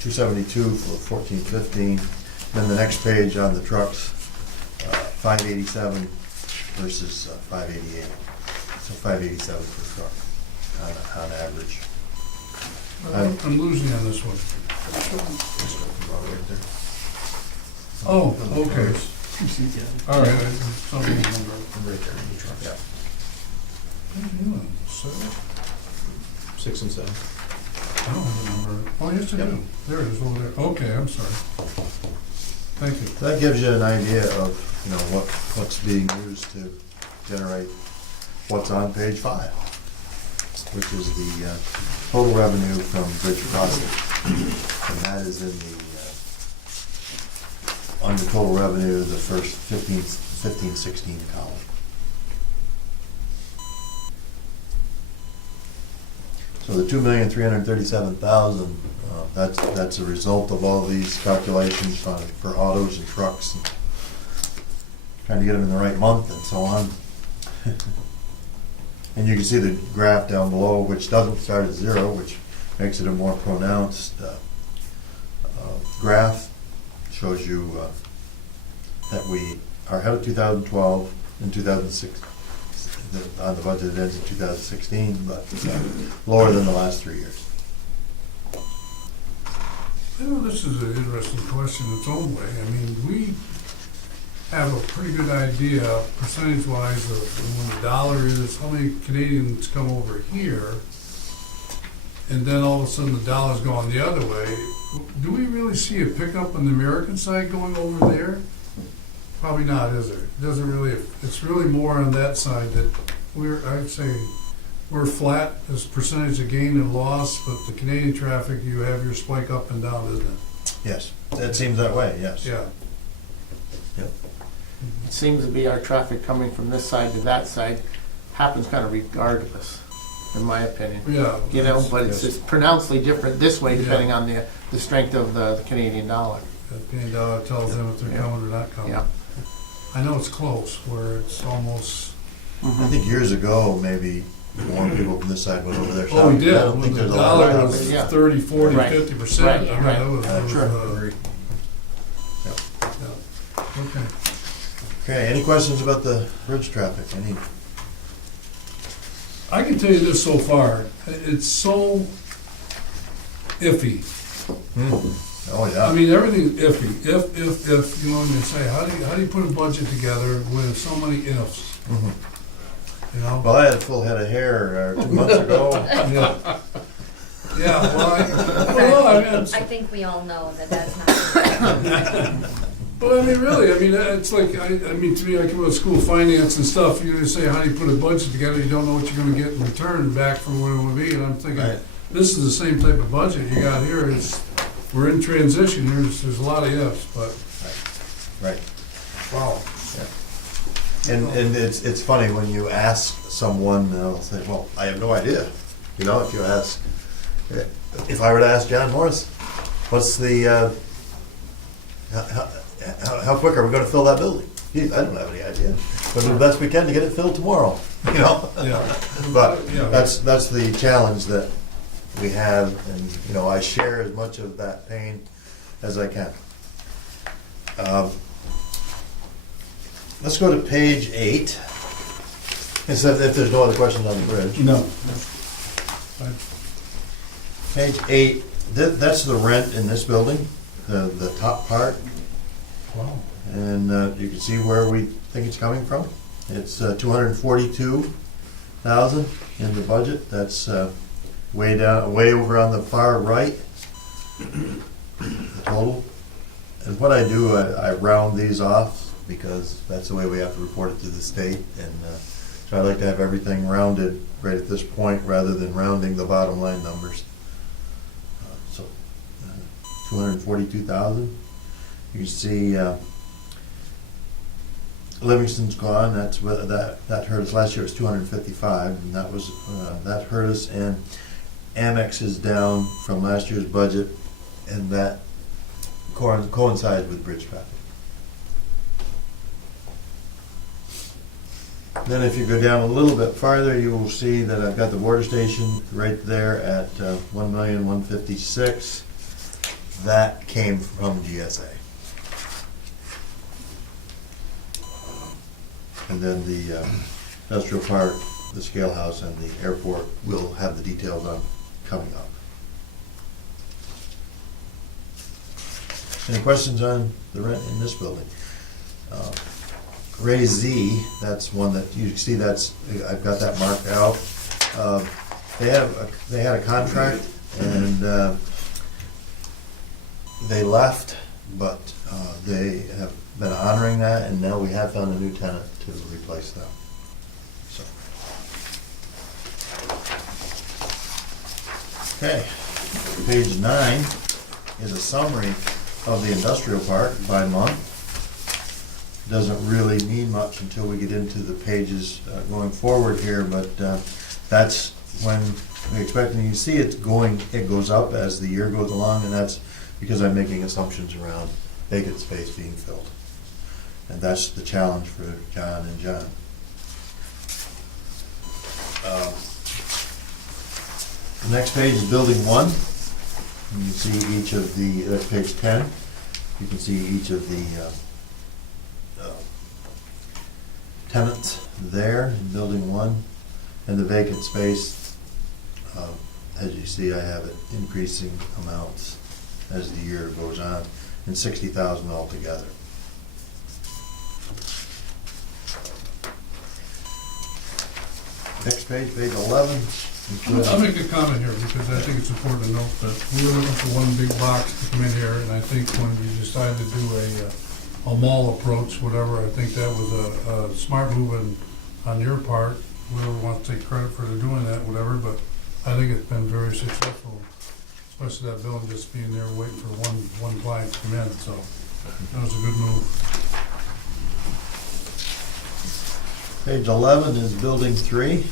272 for 14-15. Then the next page on the trucks, 587 versus 588. So 587 per truck on average. I'm losing on this one. Oh, okay. All right. Something number. Right there in the truck. Yeah. So, 6 and 7. I don't have the number. Oh, yes, I do. There it is over there. Okay, I'm sorry. Thank you. That gives you an idea of, what's being used to generate what's on page 5, which is the total revenue from bridge crossing. And that is in the, under total revenue, the first 15-16 column. So the 2,337,000, that's a result of all these calculations for autos and trucks, and trying to get them in the right month and so on. And you can see the graph down below, which doesn't start at 0, which makes it a more pronounced graph. Shows you that we are ahead of 2012 and 2006. On the budget it ends in 2016, but lower than the last 3 years. This is an interesting question in its own way. We have a pretty good idea, percentage-wise, of when the dollar is, how many Canadians come over here, and then all of a sudden the dollar's going the other way. Do we really see a pickup on the American side going over there? Probably not, is there? It doesn't really, it's really more on that side that I'd say we're flat as percentage of gain and loss, but the Canadian traffic, you have your spike up and down, isn't it? Yes, it seems that way, yes. Yeah. Yep. It seems to be our traffic coming from this side to that side happens kind of regardless, in my opinion. Yeah. But it's Yes. just pronouncedly different this way depending Yeah. on the strength of the Canadian dollar. The Canadian dollar tells them if they're Yeah. coming or not coming. Yeah. I know it's close, where it's almost, I think years ago, maybe more people from this side went over there. oh, we did, I don't when think the there's a lot dollar of was Yeah. 30, 40, Right. 50%. Right, I mean, right. that was, Sure. yeah. Okay. Okay, any questions about the bridge traffic? I can tell you this so far, it's so iffy. Oh, yeah. Everything's iffy. If, and you say, how do you put a budget together with so many ifs? Mhm. Well, Well, I had a full head of hair 2 months ago. yeah. Yeah, well, I think we all know that that's not. Well, I mean, really, I mean, it's like, I mean, to me, I come out of school finance and stuff, you say, how do you put a budget together, you don't know what you're gonna get in return back from what it would be, and I'm thinking, Right. this is the same type of budget you got here, we're in transition, there's a lot of ifs, but. Right. Wow. And it's funny when you ask someone, they'll say, well, I have no idea. You know, if you ask, if I were to ask John Morris, what's the, how quick are we gonna fill that building? Geez, I don't have any idea. We'll do the best we can to get it filled tomorrow, you know? Yeah. But Yeah. that's the challenge that we have, and, you know, I share as much of that pain as I can. Let's go to page 8. If there's no other questions on the bridge. No. Page 8, that's the rent in this building, the top part. Wow. And you can see where we think it's coming from. It's $242,000 in the budget. That's way over on the far right, the total. And what I do, I round these off because that's the way we have to report it to the state. And so I like to have everything rounded right at this point rather than rounding the bottom line numbers. So 242,000. You can see Livingston's gone. That's what that hurt us last year. It was 255, and that was that hurt us. And Amex is down from last year's budget, and that coincides with bridge traffic. Then if you go down a little bit farther, you will see that I've got the border station right there at $1,156,000. That came from GSA. And then the industrial park, the scale house, and the airport will have the details on coming up. Any questions on the rent in this building? Ray Z, that's one that you see. I've got that marked out. They had a contract and they left, but they have been honoring that, and now we have found a new tenant to replace them. So. Okay, page 9 is a summary of the industrial park by month. Doesn't really mean much until we get into the pages going forward here, but that's when we expect, and you see it goes up as the year goes along, and that's because I'm making assumptions around vacant space being filled. And that's the challenge for John and John. The next page is building 1. You can see each of the, that's page 10. You can see each of the tenants there in building 1, and the vacant space. As you see, I have it increasing amounts as the year goes on, and 60,000 altogether. Next page, page 11. I'll make a comment here, because I think it's important to note that we were looking for one big box to come in here, and I think when we decided to do a mall approach, whatever, I think that was a smart move on your part. Whoever wants to take credit for doing that, whatever, but I think it's been very successful, especially that building just being there waiting for one client to come in, so that was a good move. Page 11 is building 3.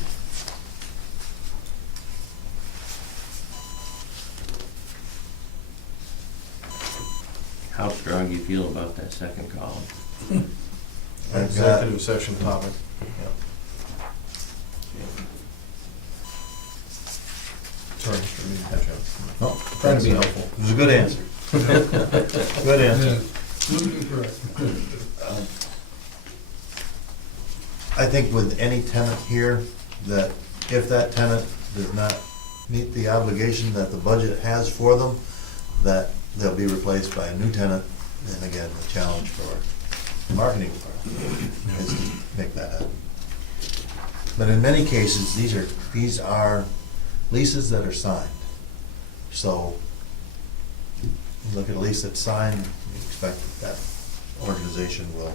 How strong do you feel about that second column? I've got, Executive session topic. Sorry, Mr. Mead, catch up. oh, Trying to be helpful. it was a good answer. Good answer. Yeah, absolutely correct. I think with any tenant here, that if that tenant does not meet the obligation that the budget has for them, that they'll be replaced by a new tenant. And again, the challenge for the marketing department is to make that happen. But in many cases, these are leases that are signed. So you look at a lease that's signed, you expect that organization will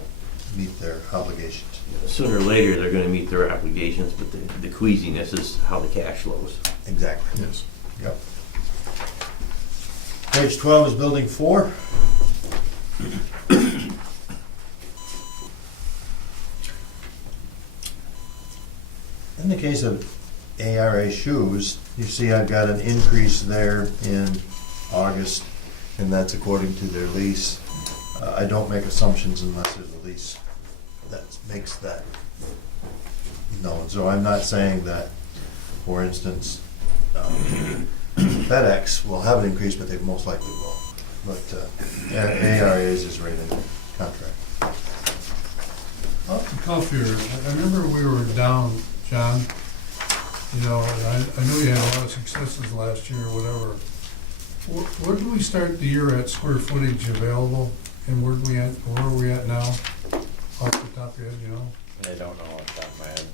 meet their obligations. Sooner or later, they're gonna meet their obligations, but the queasiness is how the cash flows. Exactly. Yes. Yep. Page 12 is building 4. In the case of ARA shoes, you see I've got an increase there in August, and that's according to their lease. I don't make assumptions unless there's a lease that makes that known. So I'm not saying that, for instance, FedEx will have an increase, but they most likely will. But ARA's is right in the contract. Off the cuff here, I remember we were down, John, you know, and I know you had a lot of successes last year or whatever. Where did we start the year at square footage available, and where are we at now? Off the top of your head, you know? I don't know off the top of my head.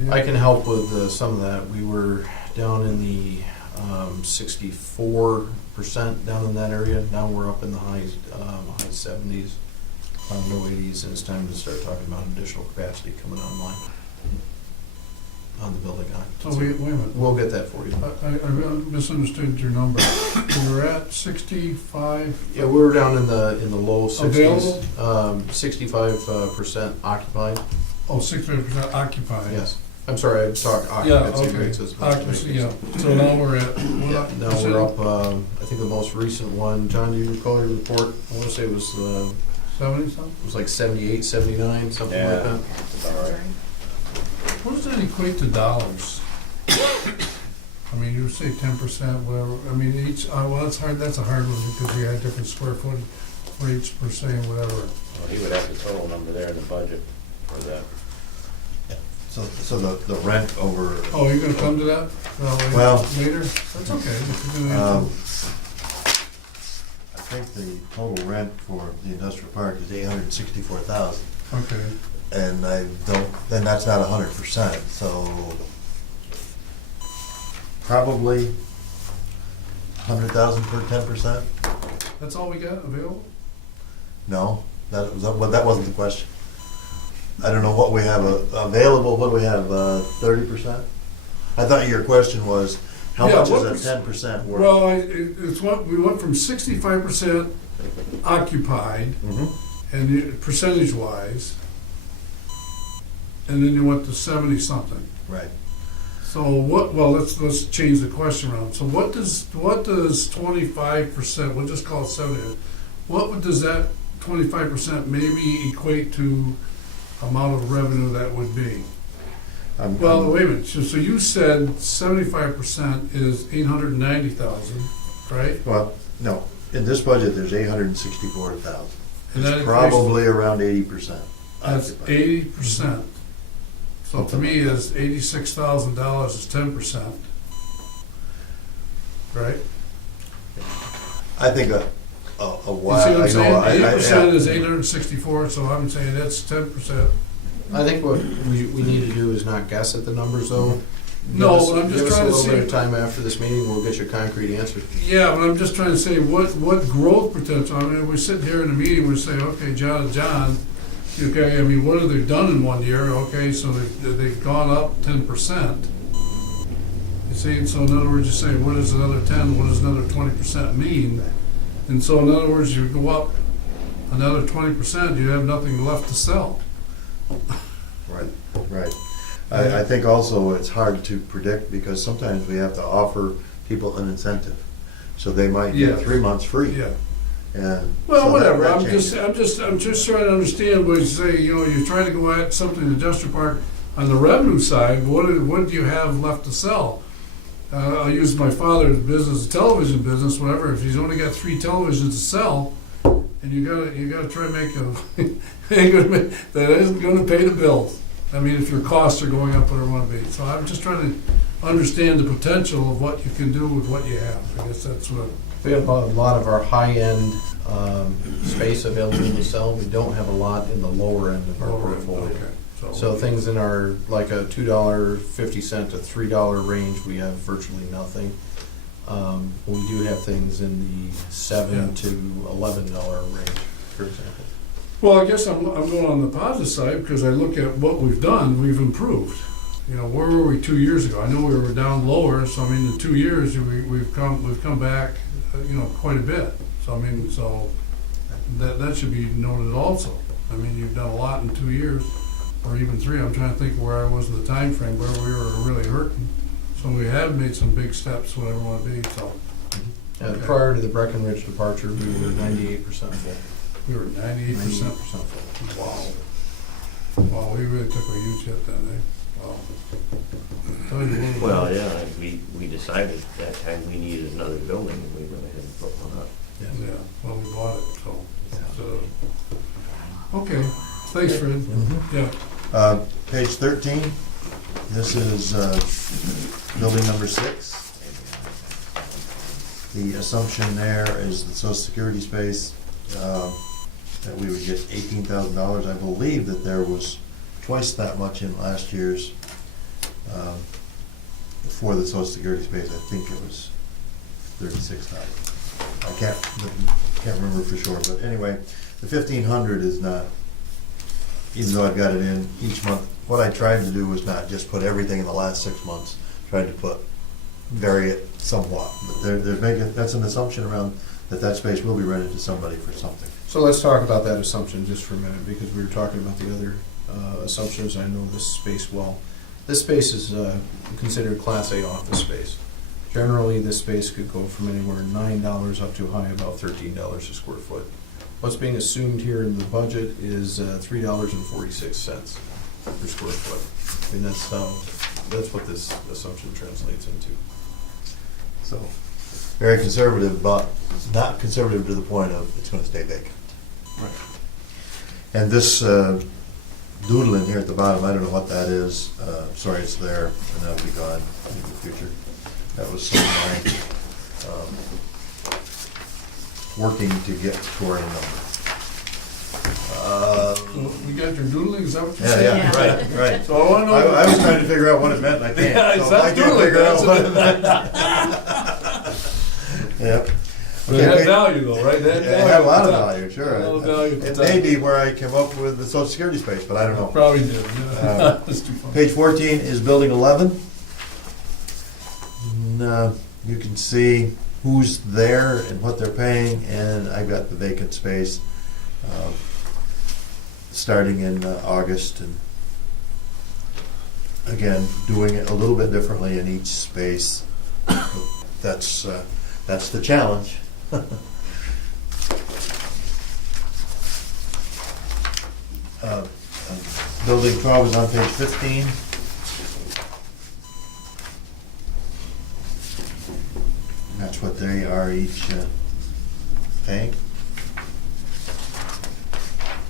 Yeah. I can help with some of that. We were down in the 64% down in that area. Now we're up in the high 70s, low 80s, and it's time to start talking about additional capacity coming online on the building. So wait a minute. We'll get that for you. I misunderstood your number. We were at 65? Yeah, we were down in the low 60s. Available? 65% occupied. Oh, 65% occupied? Yes. I'm sorry, I talked Yeah, occupancy okay. rates as opposed to Occupancy, yeah. vacancy. So now we're at, Yeah, now we're up, I think the most recent one, John, do you recall your report? I want to say it was 70 something? like 78, 79, something like Yeah. that. All right. What does that equate to dollars? I mean, you say 10%, whatever, I mean, each, well, that's a hard one because we had different square foot rates per se and whatever. Well, he would have the total number there in the budget for that. So the rent over, Oh, you're gonna come to that? Well- Later? That's okay. If you're gonna- I think the total rent for the industrial park is $864,000. Okay, And then that's not 100%, so probably 100,000 per 10%? that's all we got available? No, that wasn't the question. I don't know what we have available, what do we have, 30%? I thought your question was, how Yeah, much what is a 10% worth? Well, it's what, we went from 65% occupied, Mhm. and percentage-wise, and then you went to 70-something. Right. So what, well, let's change the question around. So what does 25%, we'll just call it 70, does that 25% maybe equate to amount of revenue that would be? Well, wait a minute, so you said 75% is 890,000, right? Well, no, in this budget, there's 864,000. And that It's equates- probably around 80%. That's 80%. So to me, is $86,000 is 10%. Right? I think a You while, see what I'm I saying? know, 80% is 864, so I'm saying that's 10%. I think what we need to do is not guess at the numbers, though. No, Give us- but I'm just trying to Give us a little bit see- of time after this meeting, we'll get you a concrete answer. Yeah, but I'm just trying to say, what growth potential, I mean, we're sitting here in a meeting, we're saying, okay, John, okay, I mean, what have they done in 1 year? Okay, so they've gone up 10%. You see, so in other words, you say, what does another 10, what does another 20% mean? And so in other words, you go up another 20%, you have nothing left to sell. Right. I think also it's hard to predict because sometimes we have to offer people an incentive. So they might Yeah. get 3 months free. Yeah. And Well, so that- whatever, that I'm just trying to understand what you say, you know, you're trying to go at something in the industrial park on the revenue side, what do you have left to sell? I'll use my father's business, television business, whatever, if he's only got 3 televisions to sell, and you gotta try to make that isn't gonna pay the bills. I mean, if your costs are going up where they wanna be, so I'm just trying to understand the potential of what you can do with what you have, I guess that's what. We have a lot of our high-end space available to sell. We don't have a lot in the lower end of our portfolio. Okay, So things in our, like a $2.50 to $3 range, we have virtually nothing. We do have things in the $7 to $11 range. for example? Well, I guess I'm going on the positive side, because I look at what we've done, we've improved. You know, where were we 2 years ago? I know we were down lower, so I mean, in 2 years, we've come back, you know, quite a bit. So I mean, that should be noted also. I mean, you've done a lot in 2 years, or even 3. I'm trying to think where I was in the time frame where we were really hurting. So we have made some big steps, whatever it want to be, so. Okay. Prior to the Breckenridge departure, we were 98% full. We were 98%. full. Wow. Wow, we really took a huge hit then, eh? Wow. Tell you what, Well, yeah, we decided that time we needed another building, and we went ahead and put one up. Yeah, well, we bought it, so. Okay, thanks, Fred. Yeah. Page 13, this is building number 6. The assumption there is the social security space, that we would get $18,000. I believe that there was twice that much in last year's for the social security space. I think it was 36,000. I can't remember for sure, but anyway, the 1,500 is not, even though I've got it in each month. What I tried to do was not just put everything in the last 6 months, tried to vary it somewhat. But they're making, that's an assumption around that space will be rented to somebody for something. So let's talk about that assumption just for a minute, because we were talking about the other assumptions. I know this space well. This space is considered Class A office space. Generally, this space could go from anywhere $9 up to high about $13 a square foot. What's being assumed here in the budget is $3.46 per square foot. I mean, that's what this assumption translates into. So, very conservative, but not conservative to the point of it's gonna stay vacant. Right. And this doodle in here at the bottom, I don't know what that is. Sorry, it's there, and that'll be gone in the future. That was some of my working to get toward a number. You got your doodling, is that what you're Yeah, saying? yeah, right. So I wanna know. I was trying to figure out what it meant, and I can't. Yeah, So it's I not can't doodling, figure out that's what what it meant. Yep. But it had value though, right? It had a lot of value, sure. A lot of value. It may be where I came up with the social security space, but I don't know. Probably did, yeah. That's too funny. Page 14 is building 11. And, you can see who's there and what they're paying, and I've got the vacant space starting in August, and again, doing it a little bit differently in each space. That's the challenge. Building 12 is on page 15. That's what they are each paying.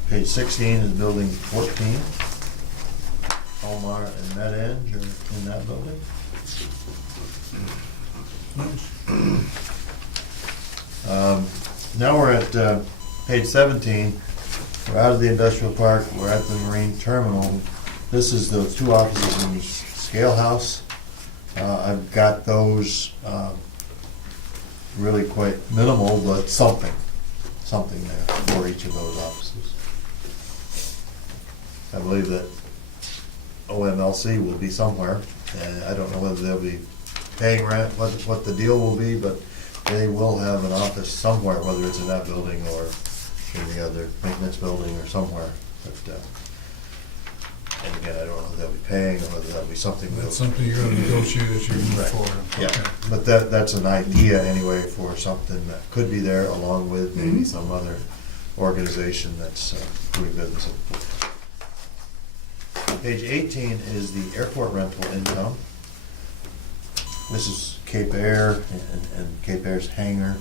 Page 16 is building 14. Omar and MedEng are in that building. Now we're at page 17. We're out of the industrial park, we're at the marine terminal. This is the 2 offices in the scale house. I've got those really quite minimal, but something there for each of those offices. I believe that OMLC will be somewhere, and I don't know whether they'll be paying rent, what the deal will be, but they will have an office somewhere, whether it's in that building or in the other maintenance building or somewhere. But, and again, I don't know if they'll be paying or whether that'll be something. That's something you're gonna negotiate as you move Right. forward. Yeah, Okay. but that's an idea anyway for something that could be there along with maybe some other organization that's doing business. Page 18 is the airport rental income. This is Cape Air and Cape Air's hangar.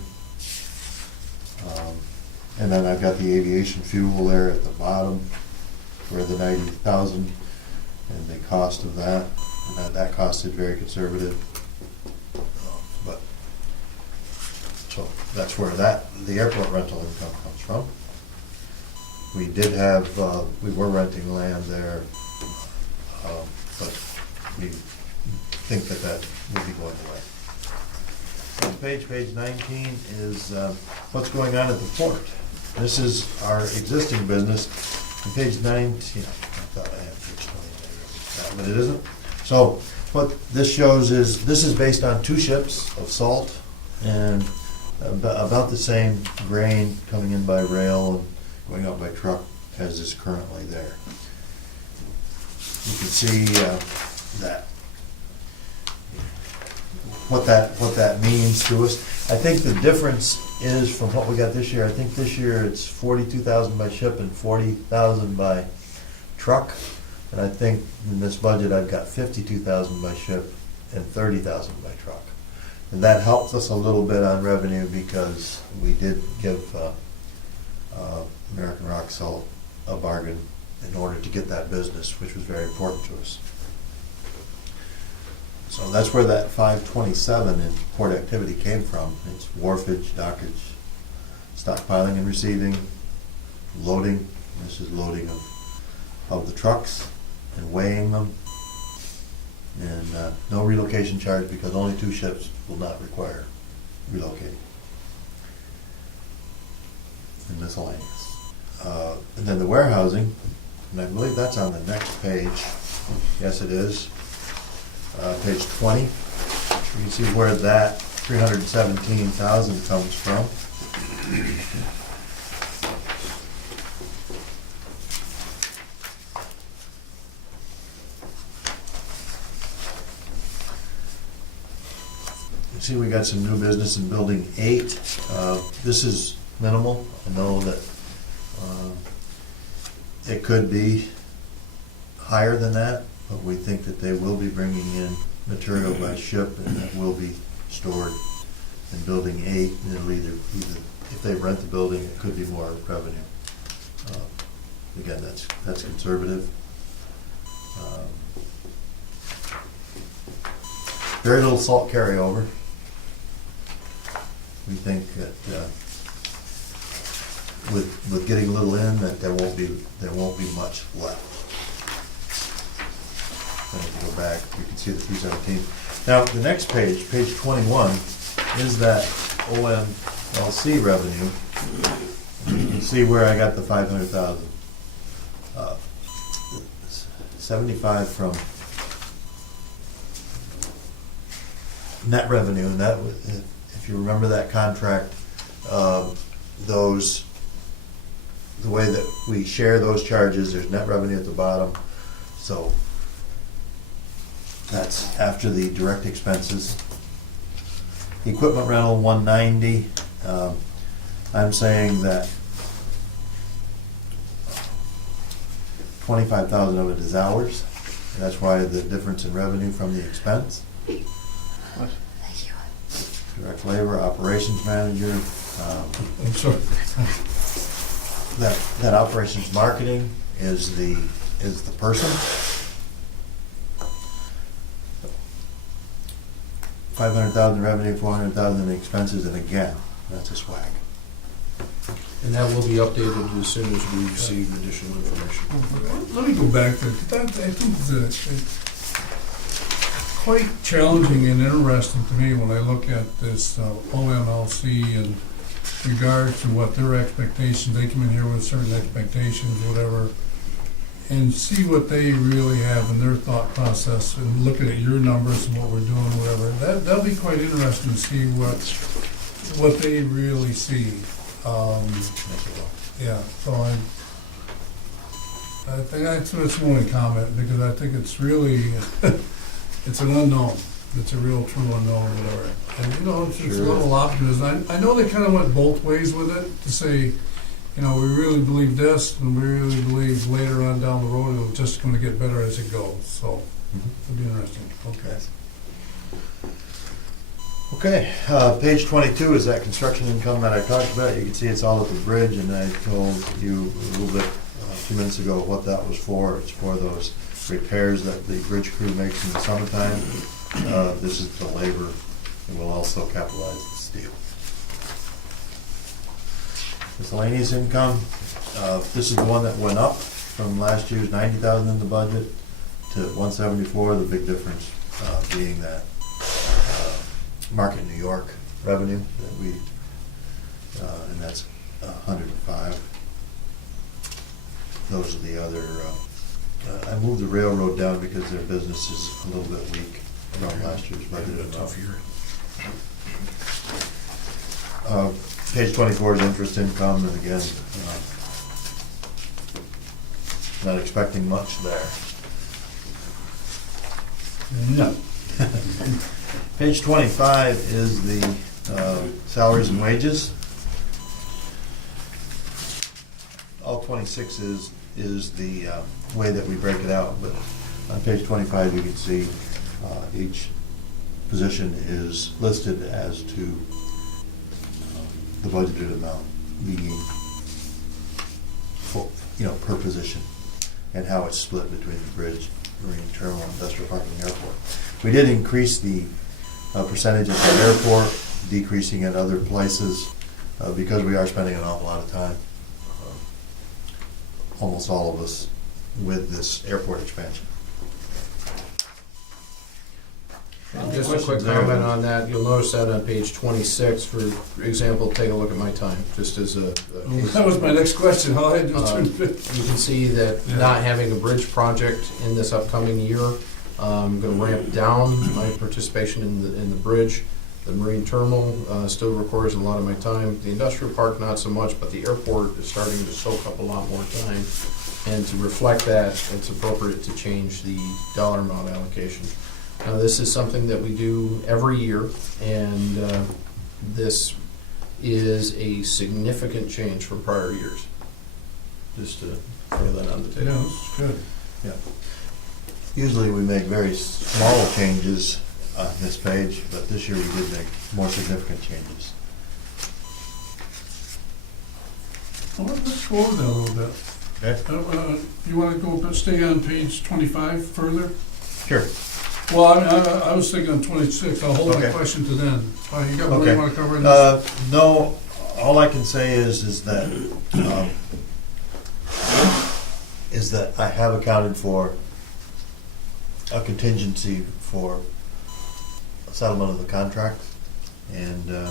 And then I've got the aviation fuel there at the bottom for the 90,000 and the cost of that. And that cost is very conservative. But, so that's where the airport rental income comes from. We did have, we were renting land there, but we think that will be going away. On page 19 is what's going on at the port. This is our existing business. On page 19, I thought I had page 20 there, but it isn't. So what this shows is, this is based on 2 ships of salt and about the same grain coming in by rail and going out by truck as is currently there. You can see that what that means to us. I think the difference is from what we got this year. I think this year it's 42,000 by ship and 40,000 by truck. And I think in this budget I've got 52,000 by ship and 30,000 by truck. And that helps us a little bit on revenue because we did give American Rock Salt a bargain in order to get that business, which was very important to us. So that's where that 527 in port activity came from. It's wharfage, dockage, stockpiling and receiving, loading. This is loading of the trucks and weighing them. And no relocation charge because only 2 ships will not require relocating. And miscellaneous. And then the warehousing, and I believe that's on the next page. Yes, it is. Page 20. You can see where that 317,000 comes from. You see we got some new business in building 8. This is minimal. I know that it could be higher than that, but we think that they will be bringing in material by ship and that will be stored in building 8. And it'll either if they rent the building, it could be more revenue. Again, that's conservative. Very little salt carryover. We think that with getting a little in, that there won't be much left. And if you go back, you can see the 317. Now, the next page, page 21, is that OMLC revenue. You can see where I got the 500,000. 75 from net revenue, and that, if you remember that contract, the way that we share those charges, there's net revenue at the bottom. So that's after the direct expenses. Equipment rental 190. I'm saying that 25,000 of it is hours. And that's why the difference in revenue from the expense. Direct labor, operations manager. I'm sorry. That operations marketing is the person. 500,000 revenue, 400,000 in expenses, and again, that's a swag. And that will be updated as soon as we receive additional information. Let me go back to that. I think it's quite challenging and interesting to me when I look at this OMLC in regard to what their expectations. They come in here with certain expectations, whatever, and see what they really have in their thought process and looking at your numbers and what we're doing, whatever. That'll be quite interesting to see what they really see. Yeah, so I think that's my only comment, because I think it's really, it's an unknown. It's a real true unknown, whatever. And, it's a little optimism. I know they kind of went both ways with it, to say, we really believe this, and we really believe later on down the road it's just going to get better as it goes. So it'll be interesting. Okay. Okay, page 22 is that construction income that I talked about. You can see it's all at the bridge, and I told you a little bit a few minutes ago what that was for. It's for those repairs that the bridge crew makes in the summertime. This is the labor, and we'll also capitalize the steel. Miscellaneous income, this is the one that went up from last year's 90,000 in the budget to 174. The big difference being that Market New York revenue that we, and that's 105. Those are the other, I moved the railroad down because their business is a little bit weak from last year's budget. A tough year. Page 24 is interest income, and again, not expecting much there. No. Page 25 is the salaries and wages. All 26 is the way that we break it out, but on page 25 you can see each position is listed as to the budgeted amount being, per position, and how it's split between the bridge, marine terminal, industrial park, and airport. We did increase the percentages at airport, decreasing at other places, because we are spending an awful lot of time, almost all of us, with this airport expansion. And just a quick comment on that, you'll notice that on page 26, for example, take a look at my time, just as a That was my next question, how I do you can see that Yeah. not having a bridge project in this upcoming year, I'm gonna ramp down my participation in the bridge. The marine terminal still requires a lot of my time. The industrial park, not so much, but the airport is starting to soak up a lot more time. And to reflect that, it's appropriate to change the dollar amount allocation. Now, this is something that we do every year, and this is a significant change from prior years. Just to throw that on the Yeah, table. that's good. Yeah. Usually we make very small changes on this page, but this year we did make more significant changes. Well, let's go over that a little bit. Okay. You wanna stay on page 25 further? Sure. Well, I was thinking on 26, I'll hold my Okay. question to then. You got what Okay. you wanna cover in this? No, all I can say is that I have accounted for a contingency for a settlement of the contract, and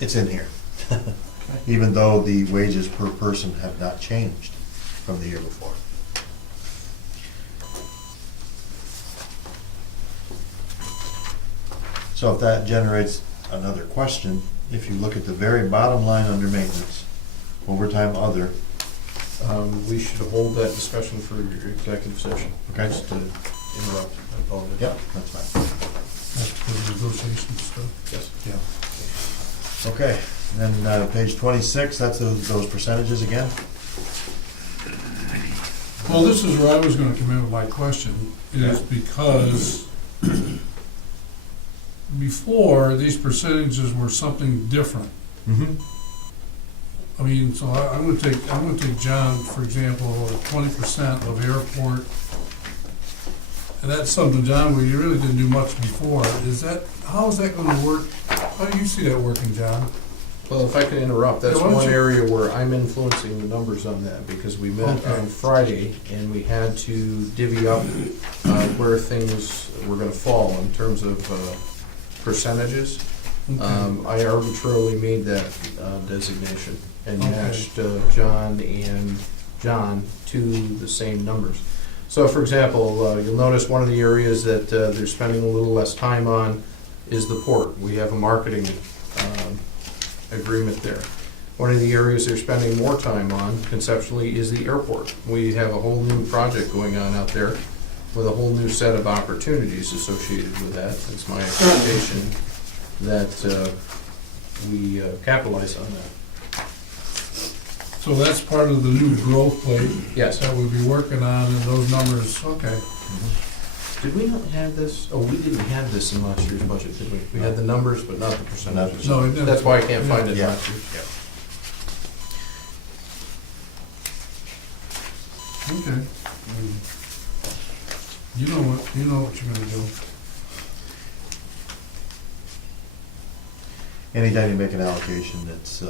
it's in here. Even though the wages per person have not changed from the year before. So if that generates another question, if you look at the very bottom line under maintenance, overtime other, We should hold that discussion for your executive session. Okay. Just to interrupt, I apologize. yep, that's fine. That's for the negotiation stuff. Yes. Yeah. Okay, and then page 26, that's those percentages again? Well, this is where I was gonna come in with my question, is because before, these percentages were something different. Mm-hmm. I mean, so I'm gonna take John, for example, 20% of airport. And that's something, John, where you really didn't do much before. How is that gonna work? How do you see that working, John? Well, if I can interrupt, that's Yeah, why don't one you- area where I'm influencing the numbers on that, because we met Okay. on Friday, and we had to divvy up where things were gonna fall in terms of percentages. Okay. I arbitrarily made that designation and Okay. matched John and John to the same numbers. So, for example, you'll notice one of the areas that they're spending a little less time on is the port. We have a marketing agreement there. One of the areas they're spending more time on conceptually is the airport. We have a whole new project going on out there with a whole new set of opportunities associated with that. It's my expectation that we capitalize on that. So that's part of the new growth plate Yes. that we'll be working on, and those numbers, okay. Did we not have this? Oh, we didn't have this in last year's budget, did we? We had the numbers, but not the percentages. No, it didn't. That's why I can't find it Yeah. last year. Okay. You know what you're gonna do. Anytime you make an allocation, it's,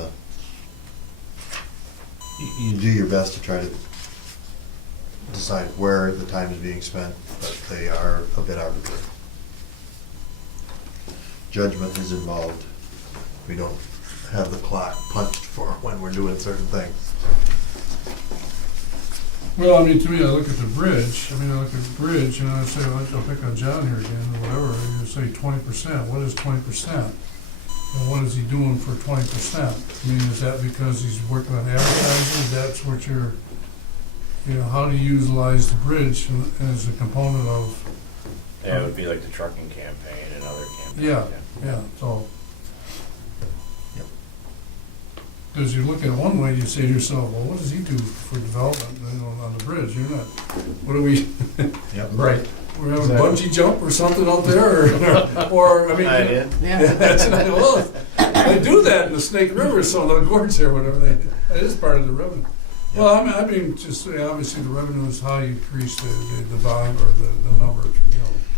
you do your best to try to decide where the time is being spent, but they are a bit arbitrary. Judgment is involved. We don't have the clock punched for when we're doing certain things. Well, I mean, to me, I look at the bridge, and I say, I'll pick on John here again, or whatever, you say 20%, what is 20%? And what is he doing for 20%? I mean, is that because he's working on advertising, that's what you're, how do you utilize the bridge as a component of, Yeah, it would be like the trucking campaign and other campaigns. yeah, so. Yep. Because you look at it one way, you say to yourself, well, what does he do for development, on the bridge? You're not, what do we, Yep. Right. we're having a bungee jump or something up there, or, I mean. I did. Yeah, that's, well, they do that in the Snake River, so the gorge there, whatever, that is part of the revenue. Well, I mean, just say, obviously, the revenue is how you increase the volume or the number of,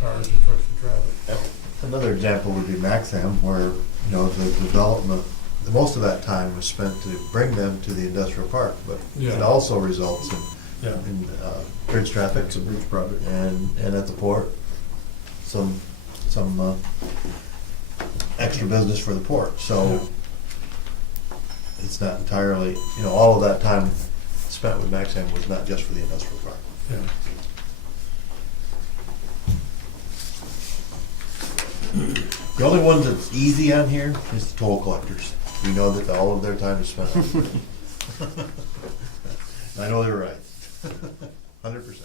cars and trucks and traffic. Another example would be Maxham, where, the development, the most of that time was spent to bring them to the industrial park, but it Yeah. also results Yeah. in bridge traffic. It's a bridge project. And at the port, some extra business for the port, so it's not entirely, all of that time spent with Maxham was not just for the industrial park. Yeah. The only one that's easy on here is the toll collectors. We know that all of their time is spent on it. I know they're right. 100%.